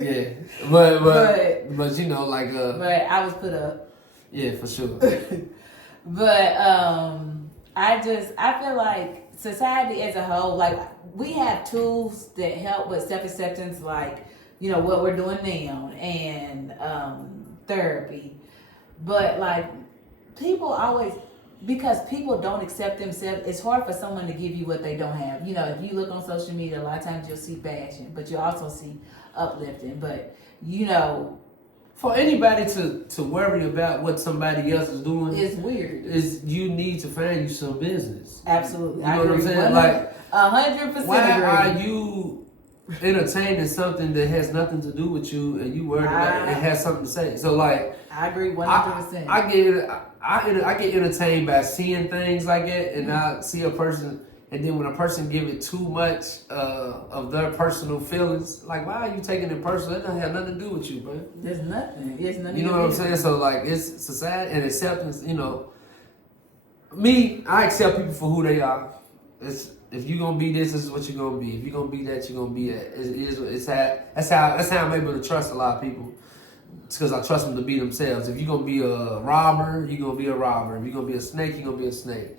Yeah, but you know, like but I was put up. Yeah, for sure. But I feel like society as a whole, like we have tools that help with self-acceptance, like, you know, what we're doing now and therapy. But like people always, because people don't accept themselves, it's hard for someone to give you what they don't have. You know, if you look on social media, a lot of times you'll see bashing, but you'll also see uplifting. But you know, for anybody to worry about what somebody else is doing, it's weird. Is you need to find you some business. Absolutely, you know what I'm saying? Like 100%. Why are you entertaining something that has nothing to do with you, and you worried about it has something to say? So like, I agree 100%. I get entertained by seeing things like that, and I see a person. And then when a person give it too much of their personal feelings, like, why are you taking it personal? It doesn't have nothing to do with you, bro. There's nothing. It's nothing. You know what I'm saying? So like, it's society and acceptance. You know, me, I accept people for who they are. It's if you're gonna be this is what you're gonna be. If you're gonna be that, you're gonna be that. That's how I'm able to trust a lot of people. It's because I trust them to be themselves. If you're gonna be a robber, you're gonna be a robber. If you're gonna be a snake, you're gonna be a snake.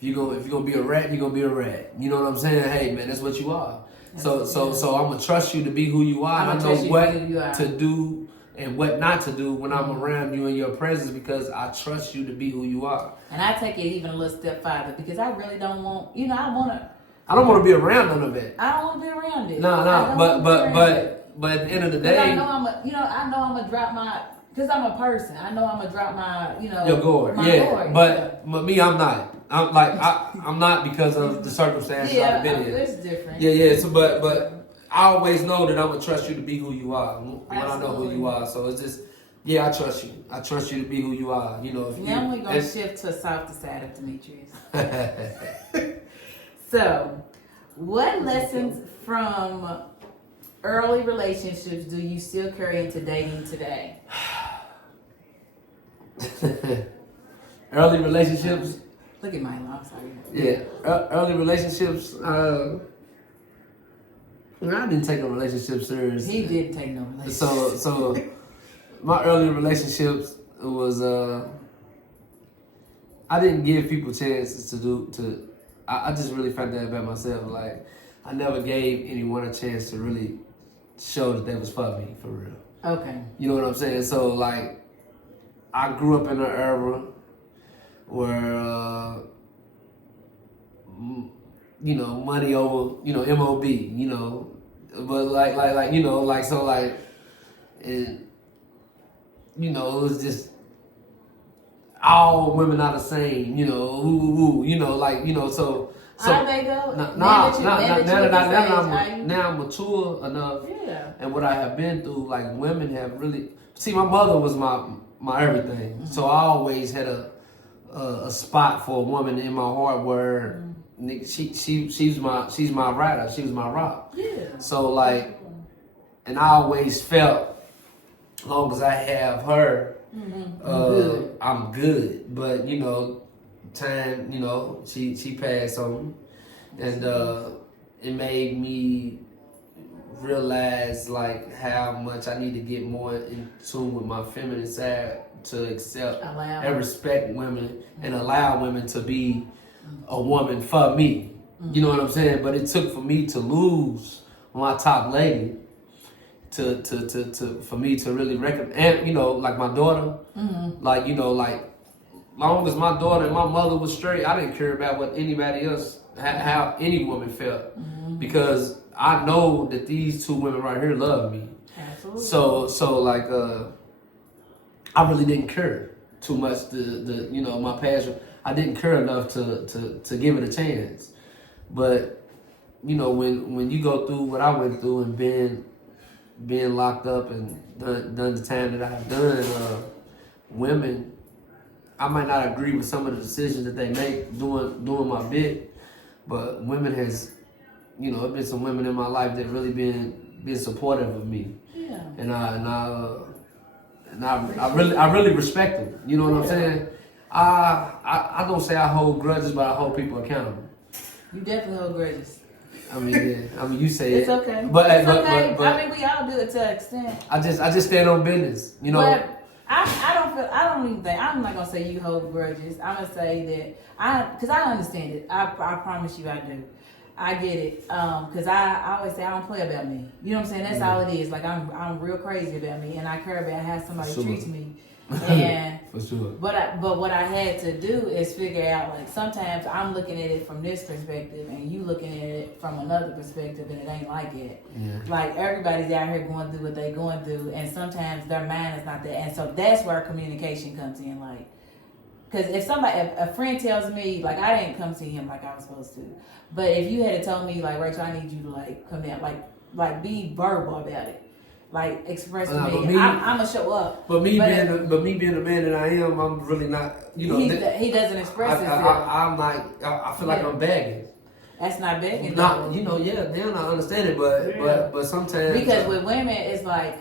If you're gonna be a rat, you're gonna be a rat. You know what I'm saying? Hey man, that's what you are. So I'm gonna trust you to be who you are. I know what to do and what not to do when I'm around you in your presence, because I trust you to be who you are. And I take it even a little step farther, because I really don't want, you know, I don't want to be around none of it. I don't want to be around it. No, but at the end of the day, I know I'm gonna drop my. Because I'm a person. I know I'm gonna drop my, you know, your guard. Guard. But me, I'm not. I'm not because of the circumstances I've been in. It's different. Yeah. So, but I always know that I'm gonna trust you to be who you are when I know who you are. So it's just, I trust you. I trust you to be who you are. You know. Now we're gonna shift to a softer side of Demetrius. So, what lessons from early relationships do you still carry into dating today? Early relationships. Look at my I'm sorry. Yeah, early relationships. I didn't take a relationship serious. He didn't take no relationship. So my early relationships was I didn't give people chances I just really found that about myself. Like I never gave anyone a chance to really show that they was for me, for real. Okay. You know what I'm saying? So like I grew up in an era where you know, money over, you know, MOB, you know. But like you know, like so like and you know, it was just all women are the same, you know, you know, like, you know, so How they go? now I'm mature enough, Yeah. and what I have been through, like women have really see. My mother was my everything, so I always had a spot for a woman in my heart where she's my rider, she was my rock. Yeah. So like, and I always felt, as long as I have her, I'm good. But you know, time, you know, she passed on, and it made me realize like how much I need to get more in tune with my feminine side to accept and respect women and allow women to be a woman for me. You know what I'm saying? But it took for me to lose my top lady for me to really recognize, and you know, like my daughter, like, you know, like long as my daughter and my mother was straight, I didn't care about what anybody else, how any woman felt, because I know that these two women right here love me. Absolutely. So like I really didn't care too much the you know, my passion. I didn't care enough to give it a chance. But you know, when you go through what I went through and being locked up and done the time that I've done, women, I might not agree with some of the decisions that they make doing my bit, but women has, you know, there's been some women in my life that really been supportive of me. Yeah. And I really respect them. You know what I'm saying? I don't say I hold grudges, but I hold people accountable. You definitely hold grudges. I mean, yeah. I mean, you say it's it. okay. But I mean, we all do it to an extent. I just stand on business. You know. But I don't even think, I'm not gonna say you hold grudges. I'm gonna say that because I understand it. I promise you I do. I get it. Because I always say I don't play about me. You know what I'm saying? That's all it is. Like I'm real crazy about me, and I care about how somebody treats me. And for sure. But what I had to do is figure out, like, sometimes I'm looking at it from this perspective and you looking at it from another perspective, and it ain't like it. Yeah. Like, everybody's out here going through what they going through, and sometimes their mind is not there. And so that's where communication comes in. Like, because if a friend tells me, like, I didn't come see him like I was supposed to, but if you had told me, like, Rachel, I need you to, like, come down, like be verbal about it. Like, express to me, I'm gonna show up. But me being the man that I am, I'm really not. You know, he doesn't express himself. I'm like, I feel like I'm begging. That's not begging. Not, you know, yeah, now I understand it, but sometimes because with women, it's like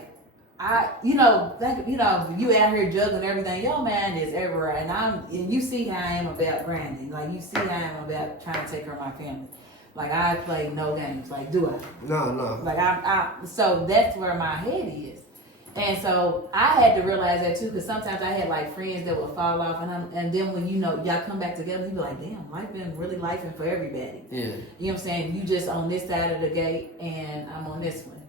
you out here juggling everything. Your mind is everywhere, and you see how I am about branding. Like, you see how I am about trying to take care of my family. Like, I play no games. Like, do I? No. Like, so that's where my head is. And so I had to realize that too, because sometimes I had like friends that would fall off, and then when y'all come back together, you be like, damn, life been really lifing for everybody. Yeah. You know what I'm saying? You just on this side of the gate, and I'm on this one.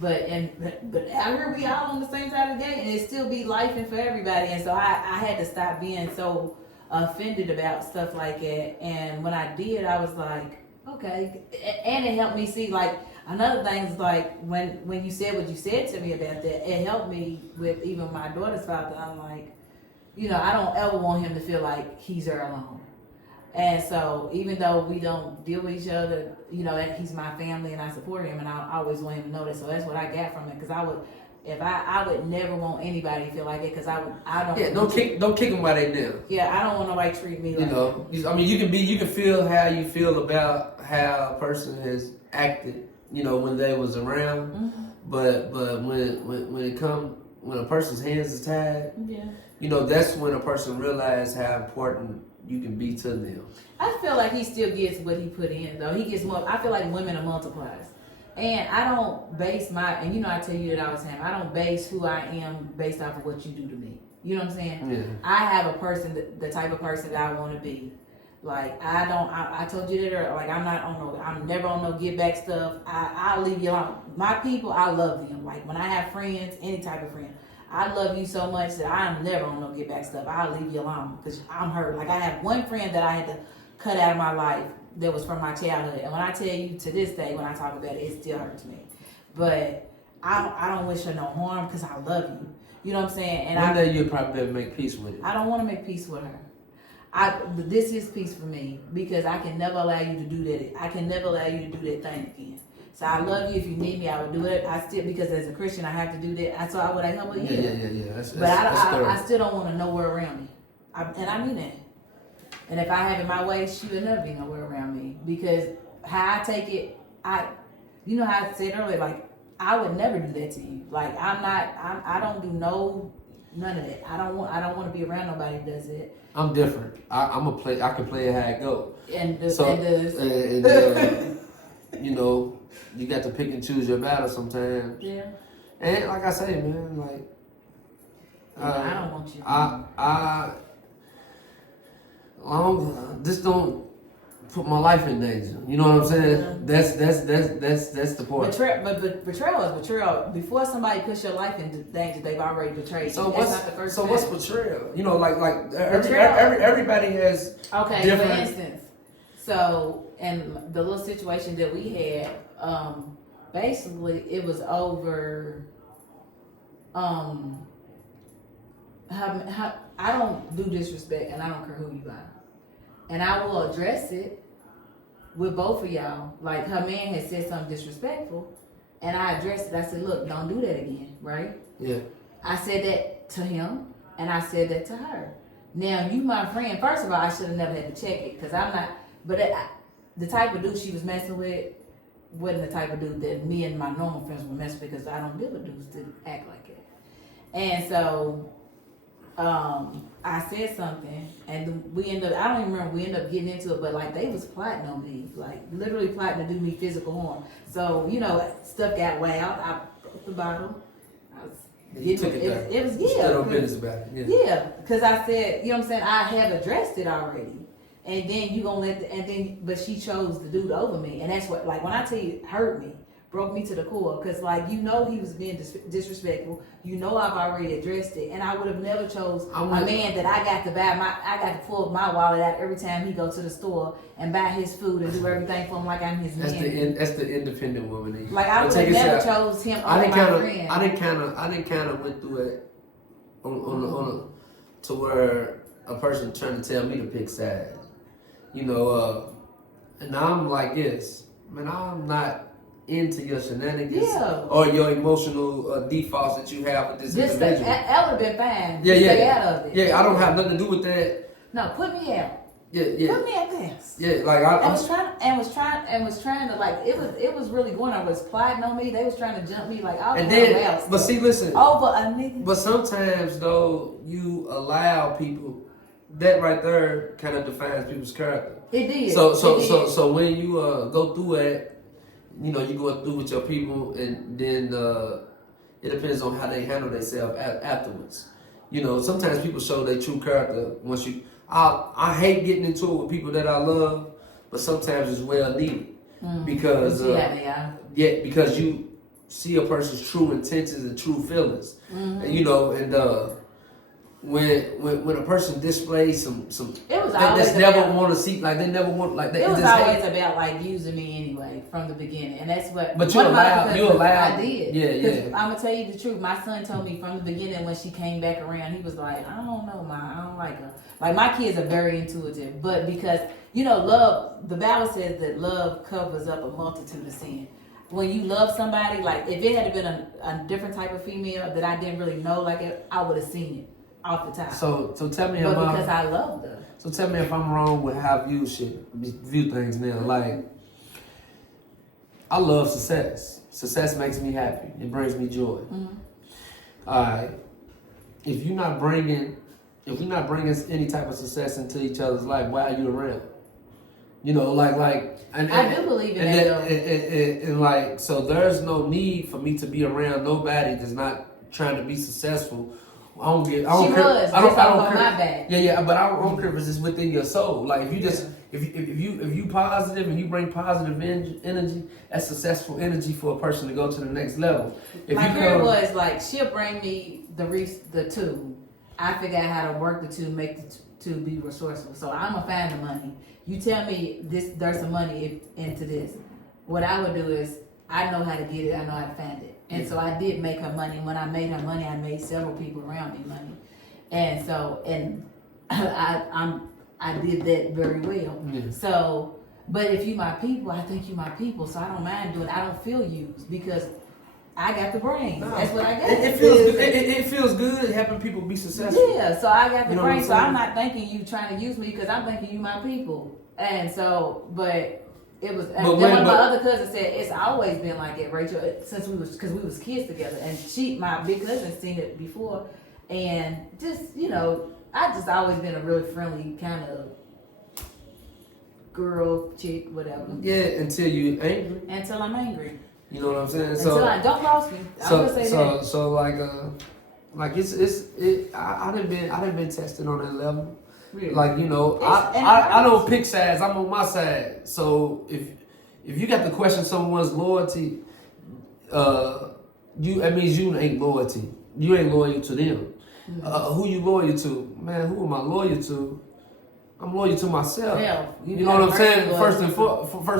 But out here we all on the same side of the gate, and it still be lifing for everybody. And so I had to stop being so offended about stuff like that. And when I did, I was like, okay, and it helped me see, like, another thing is, like, when you said what you said to me about that, it helped me with even my daughter's father. I'm like, I don't ever want him to feel like he's there alone. And so even though we don't deal with each other, he's my family and I support him, and I always want him to know that. So that's what I got from it, because I would never want anybody to feel like it, because I don't. Yeah, don't kick them while they down. Yeah, I don't want nobody to treat me like that. I mean, you can feel how you feel about how a person has acted, when they was around. Mm-hmm. But when a person's hands is tied, yeah, that's when a person realizes how important you can be to them. I feel like he still gets what he put in, though. He gets more. I feel like women are multipliers. And I don't base and you know I tell you that all the time, I don't base who I am based off of what you do to me. You know what I'm saying? Yeah. I have a person, the type of person that I want to be. Like, I told you that earlier, like, I'm never on no get back stuff. I'll leave you alone. My people, I love them. Like, when I have friends, any type of friend, I love you so much that I'm never on no get back stuff. I'll leave you alone because I'm hurt. Like, I have one friend that I had to cut out of my life that was from my childhood. And when I tell you to this day, when I talk about it, it still hurts me. But I don't wish her no harm because I love you. You know what I'm saying? And one day you'll probably better make peace with it. I don't want to make peace with her. This is peace for me because I can never allow you to do that. I can never allow you to do that thing again. So I love you. If you need me, I would do it. I still, because as a Christian, I have to do that. So I would help her. Yeah. But I still don't want to nowhere around me. And I mean that. And if I have it my way, she would never be nowhere around me because how I take it, you know how I said earlier, like I would never do that to you. Like I don't do none of that. I don't want to be around nobody who does it. I'm different. I can play it how it go. And you know, you got to pick and choose your battle sometimes. Yeah. And like I say, man, like I don't want you. Just don't put my life in danger. You know what I'm saying? Mm-hmm. That's the point. But betrayal is betrayal. Before somebody puts your life in danger, they've already betrayed you. So what's betrayal? You know, like everybody has different. For instance, so in the little situation that we had, basically it was over. How I don't do disrespect, and I don't care who you are, and I will address it with both of y'all. Like her man had said something disrespectful, and I addressed it. I said, "Look, don't do that again." Right? Yeah. I said that to him, and I said that to her. Now you, my friend. First of all, I should have never had to check it because I'm not. But the type of dude she was messing with wasn't the type of dude that me and my normal friends would mess with because I don't deal with dudes that act like that. And so. I said something, and we ended up, I don't even remember, we ended up getting into it, but like they was plotting on me, like literally plotting to do me physical harm. So, you know, stuff got loud. I broke the bottle. It was business about it. Yeah, because I said, you know what I'm saying, I have addressed it already. And then you gonna but she chose the dude over me. And that's what, like when I tell you, it hurt me. Broke me to the core because, like, you know, he was being disrespectful. You know, I've already addressed it, and I would have never chose a man that I got to pull my wallet out every time he go to the store and buy his food and do everything for him like I'm his man. That's the independent woman. Like I would have never chose him over my friend. I didn't kind of went through it to where a person trying to tell me to pick sides. You know, and I'm like this, man. I'm not into your shenanigans or your emotional defaults that you have with this individual. That would have been fine. Stay out of it. Yeah, I don't have nothing to do with that. No, put me out. Yeah. Put me at this. Yeah, like I was trying to like it was really going on. It was plotting on me. They was trying to jump me like all else. But see, listen. Over a nigga. But sometimes though, you allow people. That right there kind of defines people's character. It did. So when you go through it. You know, you go through with your people, and then it depends on how they handle themselves afterwards. You know, sometimes people show their true character once you. I hate getting into it with people that I love, but sometimes it's well needed because because you see a person's true intentions and true feelings, and, you know, and when a person displays some it was they never want to see, like they never want, like they, it was always about like using me anyway from the beginning, and that's what. But you allowed. I did. Yeah. I'm gonna tell you the truth. My son told me from the beginning when she came back around, he was like, I don't know, Ma, I don't like her. Like my kids are very intuitive, but because you know, love. The Bible says that love covers up a multitude of sin. When you love somebody, like if it had been a different type of female that I didn't really know, like it, I would have seen it off the top. So tell me because I loved her. So tell me if I'm wrong with how I view things now. Like I love success. Success makes me happy. It brings me joy. Mm-hmm. All right. If you're not bringing any type of success into each other's life, why are you around? You know, and I do believe in that, though. And like, so there's no need for me to be around nobody that's not trying to be successful. I don't care. I don't care. My back. Yeah, but I don't care if it's just within your soul. Like if you just if you positive and you bring positive energy, that's successful energy for a person to go to the next level. If my girl was like, she'll bring me the tool. I figure out how to work the tool, make the to be resourceful. So I'm gonna find the money. You tell me there's some money into this. What I would do is I know how to get it. I know how to find it. And so I did make her money. When I made her money, I made several people around me money. And so I did that very well. Yeah. So, but if you my people, I think you my people. So I don't mind doing it. I don't feel used because I got the brains. No, that's what I got. It feels good. It feels good helping people be successful. Yeah, so I got the brains. So I'm not thinking you trying to use me because I'm thinking you my people. And so, but it was. And then one of my other cousins said it's always been like it, Rachel, since we was kids together. And my big cousin, seen it before, and just I just always been a really friendly kind of girl, chick, whatever. Yeah, until you angry. Until I'm angry. You know what I'm saying? Until don't cross me. I would say that. So like I done been tested on that level. Really? Like I don't pick sides. I'm on my side. So if you got to question someone's loyalty, that means you ain't loyalty. You ain't loyal to them. Mm-hmm. Who you loyal to? Man, who am I loyal to? I'm loyal to myself. Yeah, you know what I'm saying? First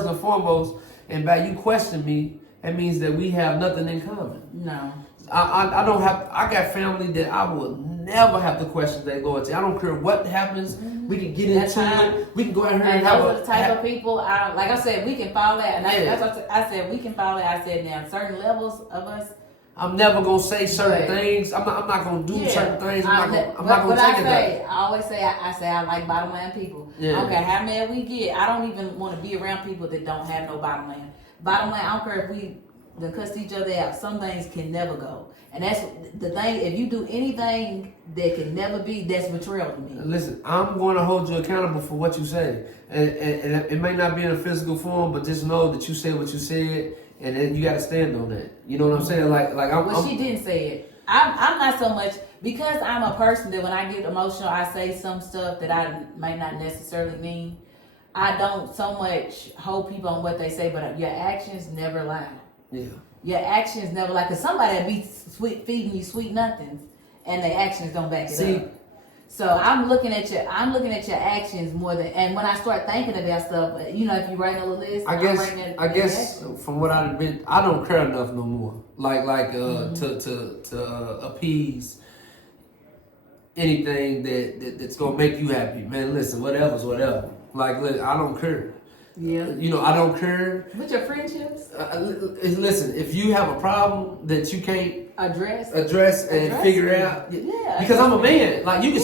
and foremost, and by you question me, that means that we have nothing in common. No. I don't have. I got family that I will never have to question their loyalty. I don't care what happens. Mm-hmm. We can get into it. We can go out here and those are the type of people. Like I said, we can follow that. And that's what I said. We can follow that. I said now certain levels of us. I'm never gonna say certain things. I'm not gonna do certain things. I'm not gonna take it. I always say I like bottom line people. Yeah. Okay, how mad we get. I don't even want to be around people that don't have no bottom line. Bottom line, I don't care if we cuss each other out. Some things can never go. And that's the thing. If you do anything that can never be, that's betrayal to me. Listen, I'm going to hold you accountable for what you say. And it may not be in a physical form, but just know that you said what you said, and then you got to stand on that. You know what I'm saying? She didn't say it. I'm not so much, because I'm a person that when I get emotional, I say some stuff that I might not necessarily mean. I don't so much hold people on what they say, but your actions never lie. Yeah. Your actions never lie. Because somebody be feeding you sweet nothings, and their actions don't back it up. So I'm looking at your actions more than. And when I start thinking about stuff, if you write a little list, I guess from what I've been, I don't care enough no more. To appease anything that's gonna make you happy, man. Listen, whatever's whatever. Look, I don't care. Yeah. I don't care. With your friendships? Listen, if you have a problem that you can't address and figure out, because I'm a man. Like you can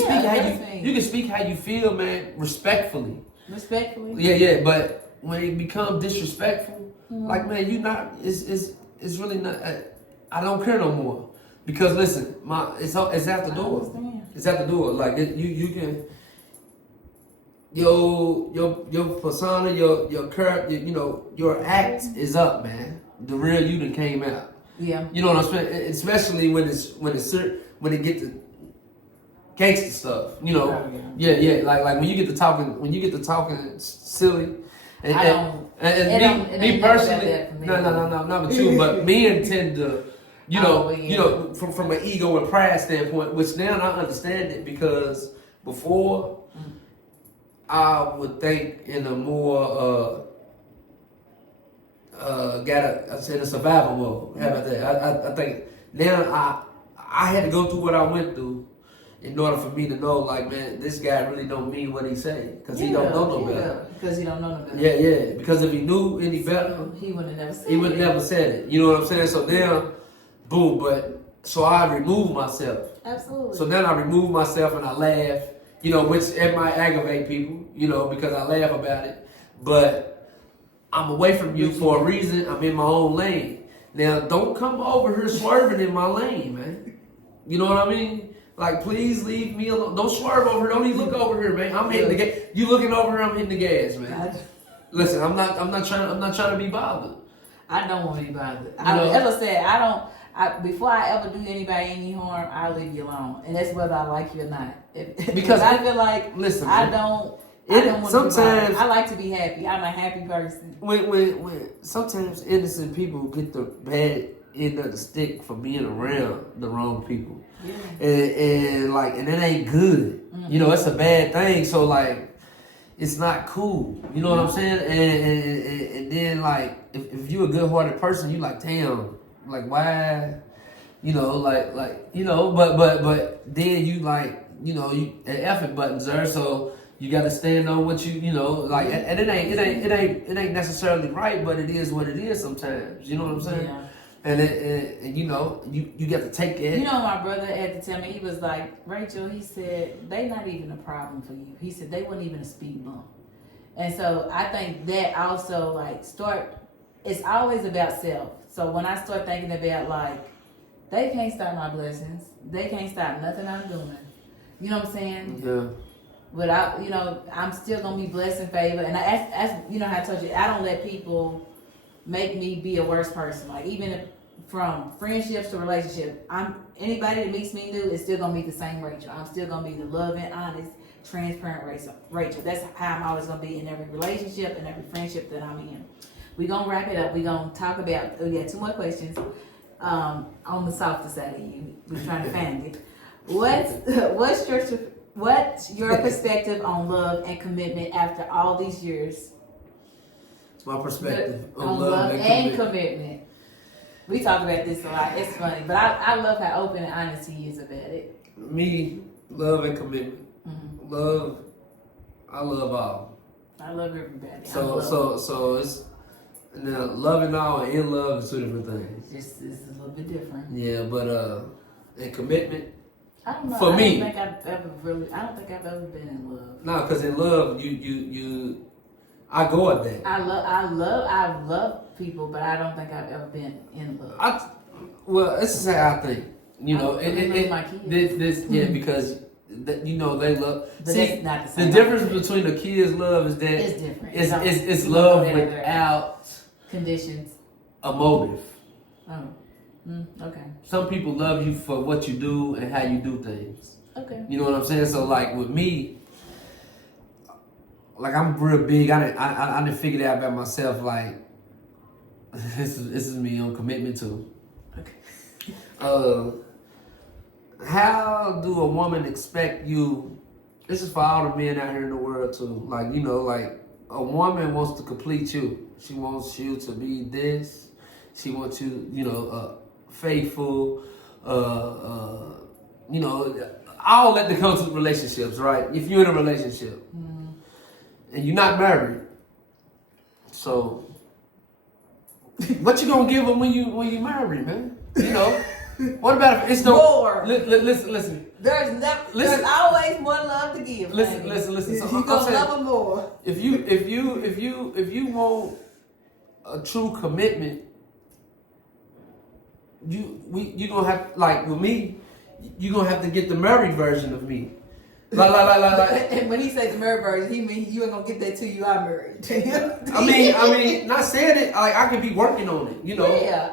speak how you feel, man, respectfully. Respectfully. Yeah. But when it becomes disrespectful, man, you not. It's really not. I don't care no more, because listen, it's at the door. It's at the door. You can. Your persona, your character, your act is up, man. The real you that came out. Yeah. You know what I'm saying? Especially when it get to gangster stuff. Yeah. Like when you get to talking silly. And me personally, no, not with you, but men tend to, from an ego and pride standpoint, which now I understand it, because before. I would think in a more in a survival mode. How about that? I think now I had to go through what I went through in order for me to know, man, this guy really don't mean what he say, because he don't know no better. Because he don't know no better. Yeah. Because if he knew any better, he would have never said it. He would have never said it. You know what I'm saying? So now, boom. So I removed myself. Absolutely. So then I remove myself and I laugh. Which it might aggravate people, because I laugh about it. But I'm away from you for a reason. I'm in my own lane. Now, don't come over here swerving in my lane, man. You know what I mean? Please leave me alone. Don't swerve over here. Don't even look over here, man. I'm hitting the gas. You looking over here, I'm hitting the gas, man. Listen, I'm not trying to be bothered. I don't want to be bothered. You know? As I said, before I ever do anybody any harm, I'll leave you alone, and that's whether I like you or not. Because I feel like I don't want to be bothered. I like to be happy. I'm a happy person. When sometimes innocent people get the bad end of the stick for being around the wrong people, and it ain't good. Mm-hmm. You know, it's a bad thing. So like, it's not cool. You know what I'm saying? And then like, if you're a good-hearted person, you like, damn, like why, you know, but then you like, you know, you an effort buttons there, so you got to stand on what you know, like, and it ain't necessarily right, but it is what it is sometimes. You know what I'm saying? Yeah. And you know, you got to take it. You know, my brother had to tell me, he was like, Rachel, he said, they not even a problem for you. He said, they weren't even a speed bump. And so I think that also like it's always about self. So when I start thinking about like, they can't stop my blessings. They can't stop nothing I'm doing. You know what I'm saying? Yeah. But you know, I'm still gonna be blessed and favored. And as you know how I told you, I don't let people make me be a worse person. Like even from friendships to relationship, anybody that meets me new is still gonna be the same Rachel. I'm still gonna be the loving, honest, transparent Rachel. That's how I'm always gonna be in every relationship and every friendship that I'm in. We're gonna wrap it up. We're gonna talk about. We got 2 more questions. On the softer side of you, we're trying to find it. What's your perspective on love and commitment after all these years? My perspective on love and commitment. We talk about this a lot. It's funny, but I love how open and honest he is about it. Me, love and commitment. Mm-hmm. Love, I love all. I love everybody. So it's now loving all and in love is 2 different things. It's a little bit different. Yeah, but and commitment. I don't know. For me, I don't think I've ever been in love. No, because in love, you, I go at that. I love people, but I don't think I've ever been in love. Well, this is how I think. You know, my kids. because you know they love. But see, that's not the same. The difference between the kids' love is that it's different. It's love without conditions, a motive. Oh. Okay. Some people love you for what you do and how you do things. Okay. You know what I'm saying? So like with me, like I'm real big. I didn't figure that out about myself. Like this is me on commitment too. Okay. How do a woman expect you? This is for all the men out here in the world too. Like you know, like a woman wants to complete you. She wants you to be this. She wants you, you know, faithful. You know, all that comes with relationships, right? If you're in a relationship and you're not married, so what you gonna give them when you married, man? You know. What about if it's no more? Listen. There's always more love to give. Listen. So you gonna love them more. If you want a true commitment, you gonna have, like with me, you gonna have to get the married version of me. Like. And when he says the married version, he means you ain't gonna get that till you are married. I mean, not saying it. Like I could be working on it, you know. Yeah.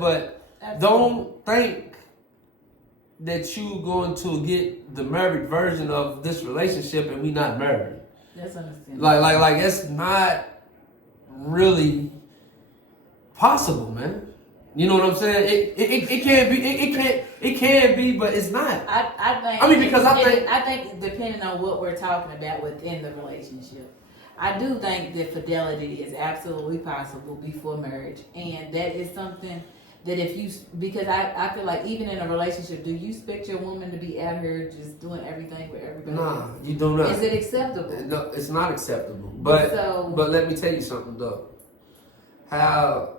But. Don't think that you going to get the married version of this relationship and we not married. That's understandable. Like it's not really possible, man. You know what I'm saying? It can't be. It can be, but it's not. I think depending on what we're talking about within the relationship, I do think that fidelity is absolutely possible before marriage, and that is something. That because I feel like even in a relationship, do you expect your woman to be out here just doing everything with everybody? Nah, you do not. Is it acceptable? No, it's not acceptable. But let me tell you something though. How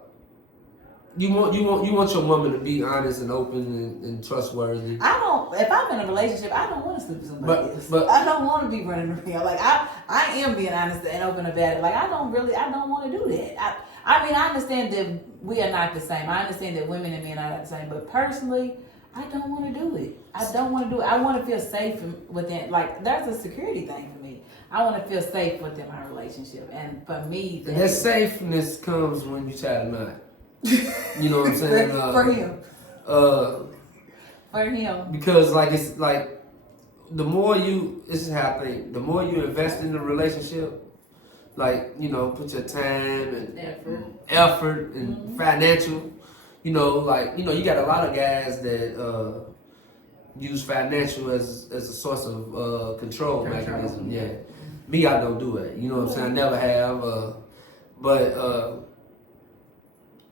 you want your woman to be honest and open and trustworthy. If I'm in a relationship, I don't want to sleep with somebody else. But I don't want to be running around. Like I am being honest and open about it. Like I don't want to do that. I mean, I understand that we are not the same. I understand that women and men are not the same. But personally, I don't want to do it. I don't want to do it. I want to feel safe within, like, that's a security thing for me. I want to feel safe within my relationship. And for me, that safeness comes when you tie the knot. You know what I'm saying? For him. For him. Because, like, it's like, the more you, this is how I think, the more you invest in the relationship, like, you know, put your time and effort and financial, you know, like, you know, you got a lot of guys that use financial as a source of control mechanism. Yeah. Me, I don't do it. You know what I'm saying? I never have. But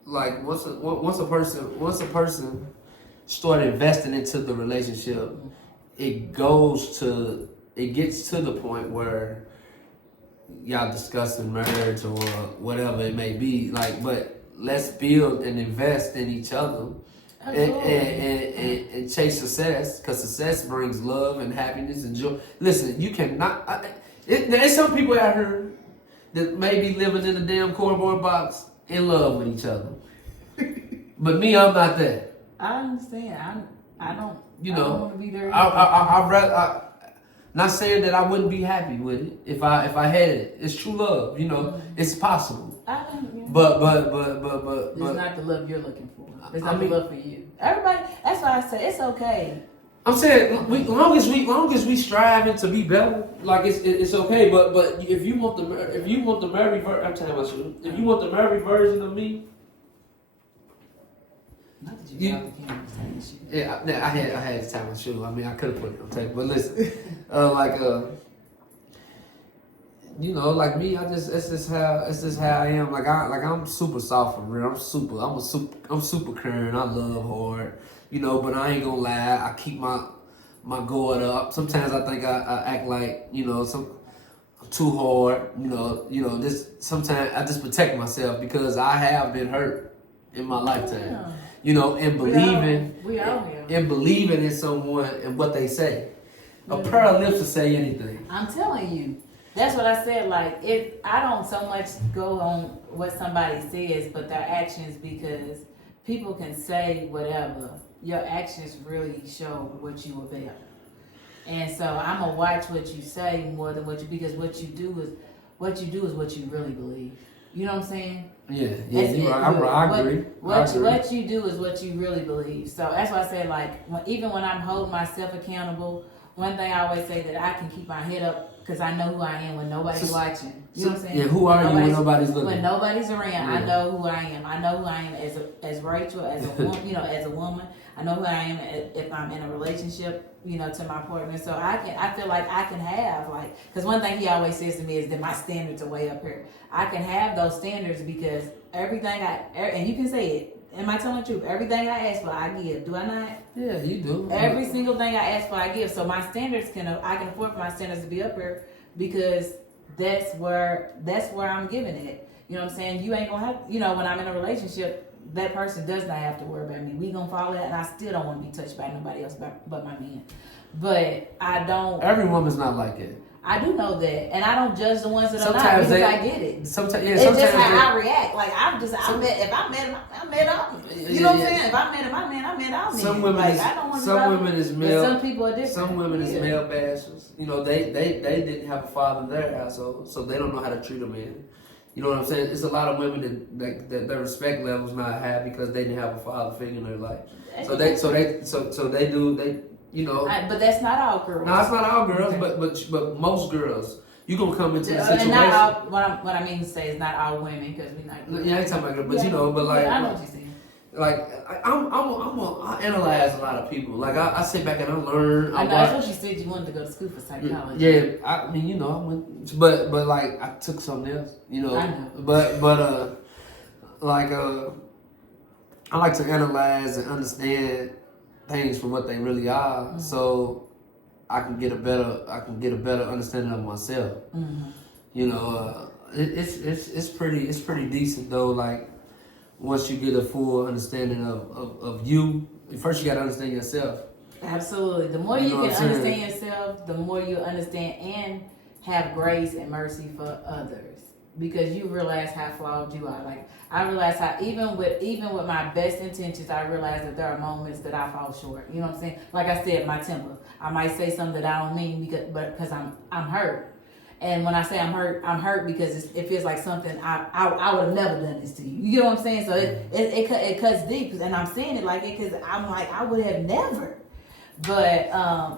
like once a person start investing into the relationship, it gets to the point where y'all discussing marriage or whatever it may be. Like, but let's build and invest in each other. And chase success, because success brings love and happiness and joy. Listen, you cannot. There's some people out here that may be living in a damn cardboard box in love with each other. But me, I'm not that. I understand. I don't. You know, I don't want to be there. I rather. Not saying that I wouldn't be happy with it if I had it. It's true love. You know, it's possible. But it's not the love you're looking for. It's not the love for you. Everybody. That's why I say it's okay. I'm saying, long as we striving to be better, like it's okay. But if you want the Mary version, I'm telling you, if you want the Mary version of me, not that you got the camera tying shoe. Yeah, I had to tie my shoe. I mean, I could have put it on tape, but listen, you know, like me, it's just how I am. Like I'm super soft for real. I'm super caring. I love hard. You know, but I ain't gonna lie. I keep my guard up. Sometimes I think I act like, you know, I'm too hard. You know. This sometimes I just protect myself because I have been hurt in my lifetime. Yeah. You know, and believing in someone and what they say. A pair of lips to say anything. I'm telling you. That's what I said. Like, I don't so much go on what somebody says, but their actions, because people can say whatever. Your actions really show what you about. And so I'm gonna watch what you say more than because what you do is what you really believe. You know what I'm saying? Yeah, I agree. What you do is what you really believe. So that's why I say, like, even when I'm holding myself accountable, one thing I always say that I can keep my head up because I know who I am when nobody's watching. You know what I'm saying? Yeah, who are you when nobody's looking? When nobody's around, yeah. I know who I am. I know who I am as Rachel, as a woman, you know, as a woman. I know who I am if I'm in a relationship, you know, to my partner. So I feel like I can have, like, because one thing he always says to me is that my standards are way up here. I can have those standards because everything and you can say it. Am I telling the truth? Everything I ask for, I give. Do I not? Yeah, you do. Every single thing I ask for, I give. So my standards I can afford for my standards to be up here because that's where I'm giving it. You know what I'm saying? You ain't gonna have, you know, when I'm in a relationship, that person does not have to worry about me. We gonna follow that, and I still don't want to be touched by nobody else but my man. But I don't. Every woman's not like it. I do know that, and I don't judge the ones that are not because I get it. Sometimes, it's just how I react. Like if I met him, I met him. You know what I'm saying? If I met him, I met him. Some women like, I don't want to some women is male. Some people are different. Some women is male bashers. You know, they didn't have a father in their household, so they don't know how to treat a man. You know what I'm saying? It's a lot of women that their respect level's not high because they didn't have a father figure in their life. So they do. You know, but that's not all girls. No, it's not all girls, but most girls. You gonna come into the situation. And not all, what I mean to say is not all women because we not. Yeah, I ain't talking about girls, but you know, but like. I know what you're saying. Like I analyze a lot of people. Like I sit back and I learn. I know that's what you said. You wanted to go to school for psychology. Yeah, I mean, you know, I went, but like I took something else. You know, I know. But I like to analyze and understand things for what they really are, mm-hmm. so I can get a better understanding of myself. Mm-hmm. You know, it's pretty decent though. Like once you get a full understanding of you, first you got to understand yourself. Absolutely. The more you can understand yourself, the more you understand and have grace and mercy for others. because you realize how flawed you are. Like I realize how even with my best intentions, I realize that there are moments that I fall short. You know what I'm saying? Like I said, my temper. I might say something that I don't mean because I'm hurt. And when I say I'm hurt because it feels like something I would have never done this to you. You know what I'm saying? So it cuts deep, and I'm saying it like it because I'm like I would have never, but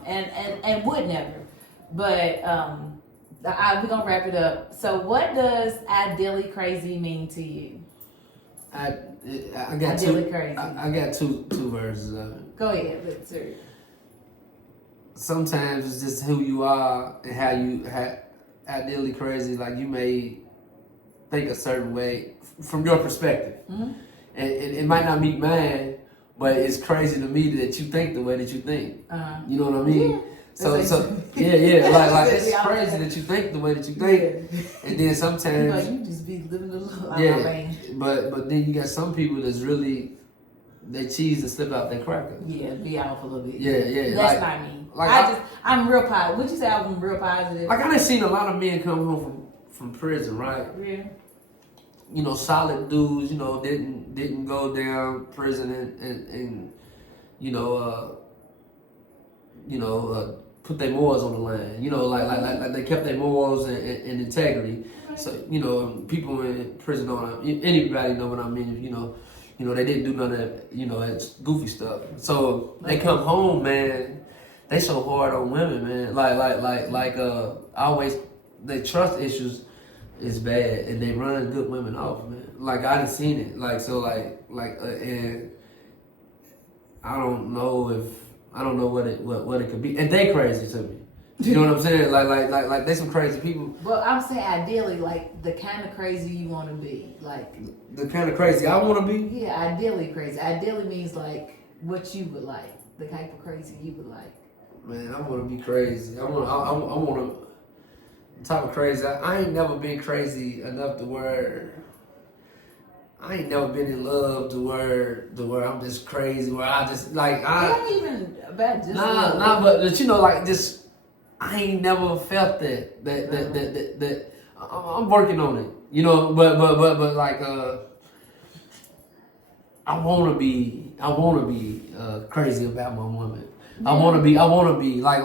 and would never, but we're gonna wrap it up. So what does ideally crazy mean to you? I got Ideally two. crazy. I got two versions of it. Go ahead, let's hear it. Sometimes it's just who you are and how you ideally crazy. Like you may think a certain way from your perspective, and it might not meet mine, but it's crazy to me that you think the way that you think. You know what I mean? Yeah. So yeah, like it's crazy that you think the way that you think, and then sometimes But you just be living the love. yeah, but then you got some people that's really they cheese and slip out their cracker. Yeah, be off a little bit. Yeah. That's not me. Like I'm real positive. Would you say I'm real positive? Like I done seen a lot of men come home from prison, right? Yeah. You know, solid dudes. You know, didn't go down prison and put their morals on the line. You know, like they kept their morals and integrity. So you know, people in prison don't. Anybody know what I mean? You know, they didn't do none of that. You know, that goofy stuff. So they come home, man. They so hard on women, man. Like always, their trust issues is bad, and they run good women off, man. Like I done seen it. Like so, and I don't know what it could be, and they crazy to me. You know what I'm saying? Like they some crazy people. Well, I'm saying ideally, like the kind of crazy you want to be, like the kind of crazy I want to be. Yeah, ideally crazy. Ideally means like what you would like, the type of crazy you would like. Man, I want to be crazy. I want to type of crazy. I ain't never been crazy enough to where I ain't never been in love to where I'm just crazy. Where I just like I. It ain't even about just but you know, like just I ain't never felt that. I'm working on it. You know, but like I want to be crazy about my woman. I want to be like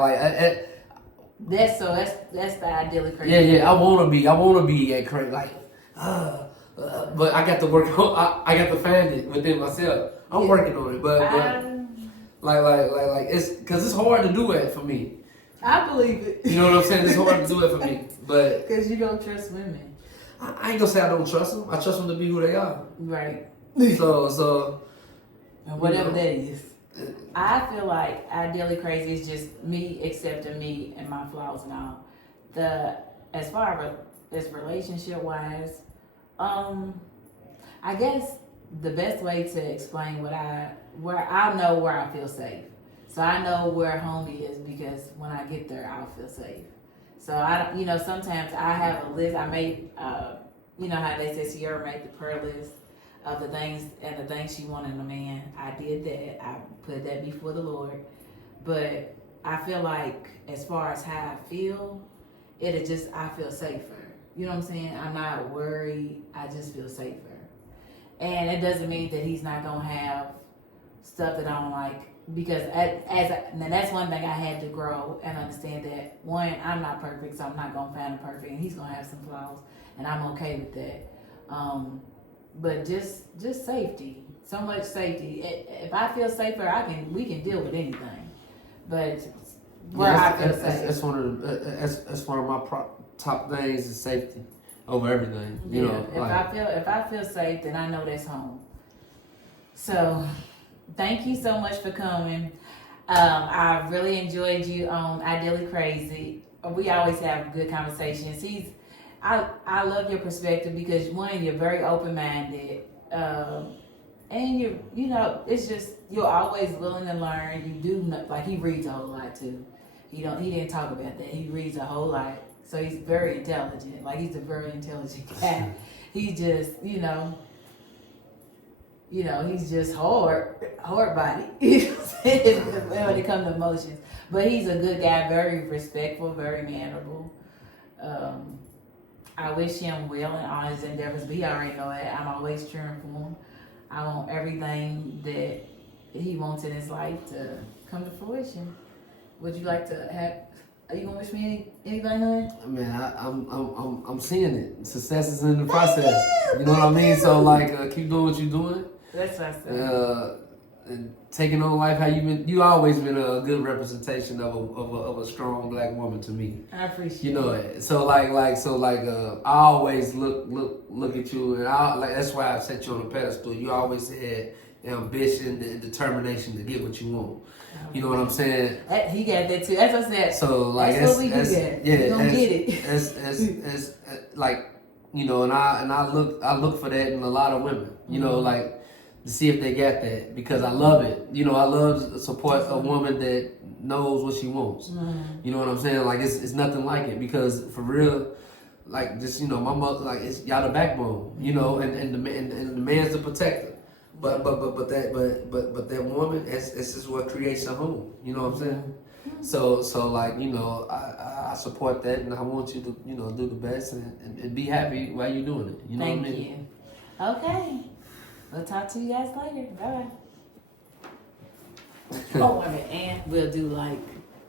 that's the ideally crazy. Yeah. I want to be at crazy like but I got to work on. I got to find it within myself. I'm working on it, but like it's because it's hard to do it for me. I believe it. You know what I'm saying? It's hard to do it for me, but because you don't trust women. I ain't gonna say I don't trust them. I trust them to be who they are. Right. So and whatever that is. I feel like ideally crazy is just me accepting me and my flaws and all. As far as relationship wise, I guess the best way to explain where I know where I feel safe. So I know where home is because when I get there, I'll feel safe. So sometimes I have a list. I made, you know how they say Sierra made the prayer list of the things she wanted in a man. I did that. I put that before the Lord. But I feel like as far as how I feel, I feel safer. You know what I'm saying? I'm not worried. I just feel safer. And it doesn't mean that he's not gonna have stuff that I don't like. Because now that's one thing I had to grow and understand that one, I'm not perfect, so I'm not gonna find a perfect, and he's gonna have some flaws, and I'm okay with that. But just safety, so much safety. If I feel safer, we can deal with anything. But I feel safe. That's one of my top things is safety over everything. You know, if I feel safe, then I know that's home. So. Thank you so much for coming. I really enjoyed you on Ideally Crazy. We always have good conversations. I love your perspective because one, you're very open-minded, and it's just you're always willing to learn. You do like he reads a whole lot too. He didn't talk about that. He reads a whole lot, so he's very intelligent. Like he's a very intelligent guy. He just he's just hard body. When it comes to emotions. But he's a good guy, very respectful, very mannerable. I wish him well in all his endeavors, but he already know that. I'm always cheering for him. I want everything that he wants in his life to come to fruition. Would you like to have? Are you gonna wish me anything, honey? Man, I'm seeing it. Success is in the process. You know what I mean? So like, keep doing what you're doing. That's what I said. And taking on life how you always been a good representation of a strong black woman to me. I appreciate you know it. So I always look at you, and that's why I set you on a pedestal. You always had ambition and determination to get what you want. You know what I'm saying? He got that too. As I said, so like that's what we do. That. Yeah, we gonna get it. As like, you know, and I look for that in a lot of women. You know, like, to see if they got that, because I love it. You know, I love to support a woman that knows what she wants. You know what I'm saying? Like, it's nothing like it, because for real, like, just, you know, my mother, like, it's y'all the backbone, you know, and the man's the protector. But that woman, it's just what creates a home. You know what I'm saying? So like, you know, I support that, and I want you to, you know, do the best and be happy while you're doing it. You know what I mean? Thank you. Okay. We'll talk to you guys later. Bye bye. Oh, wait a minute. And we'll do like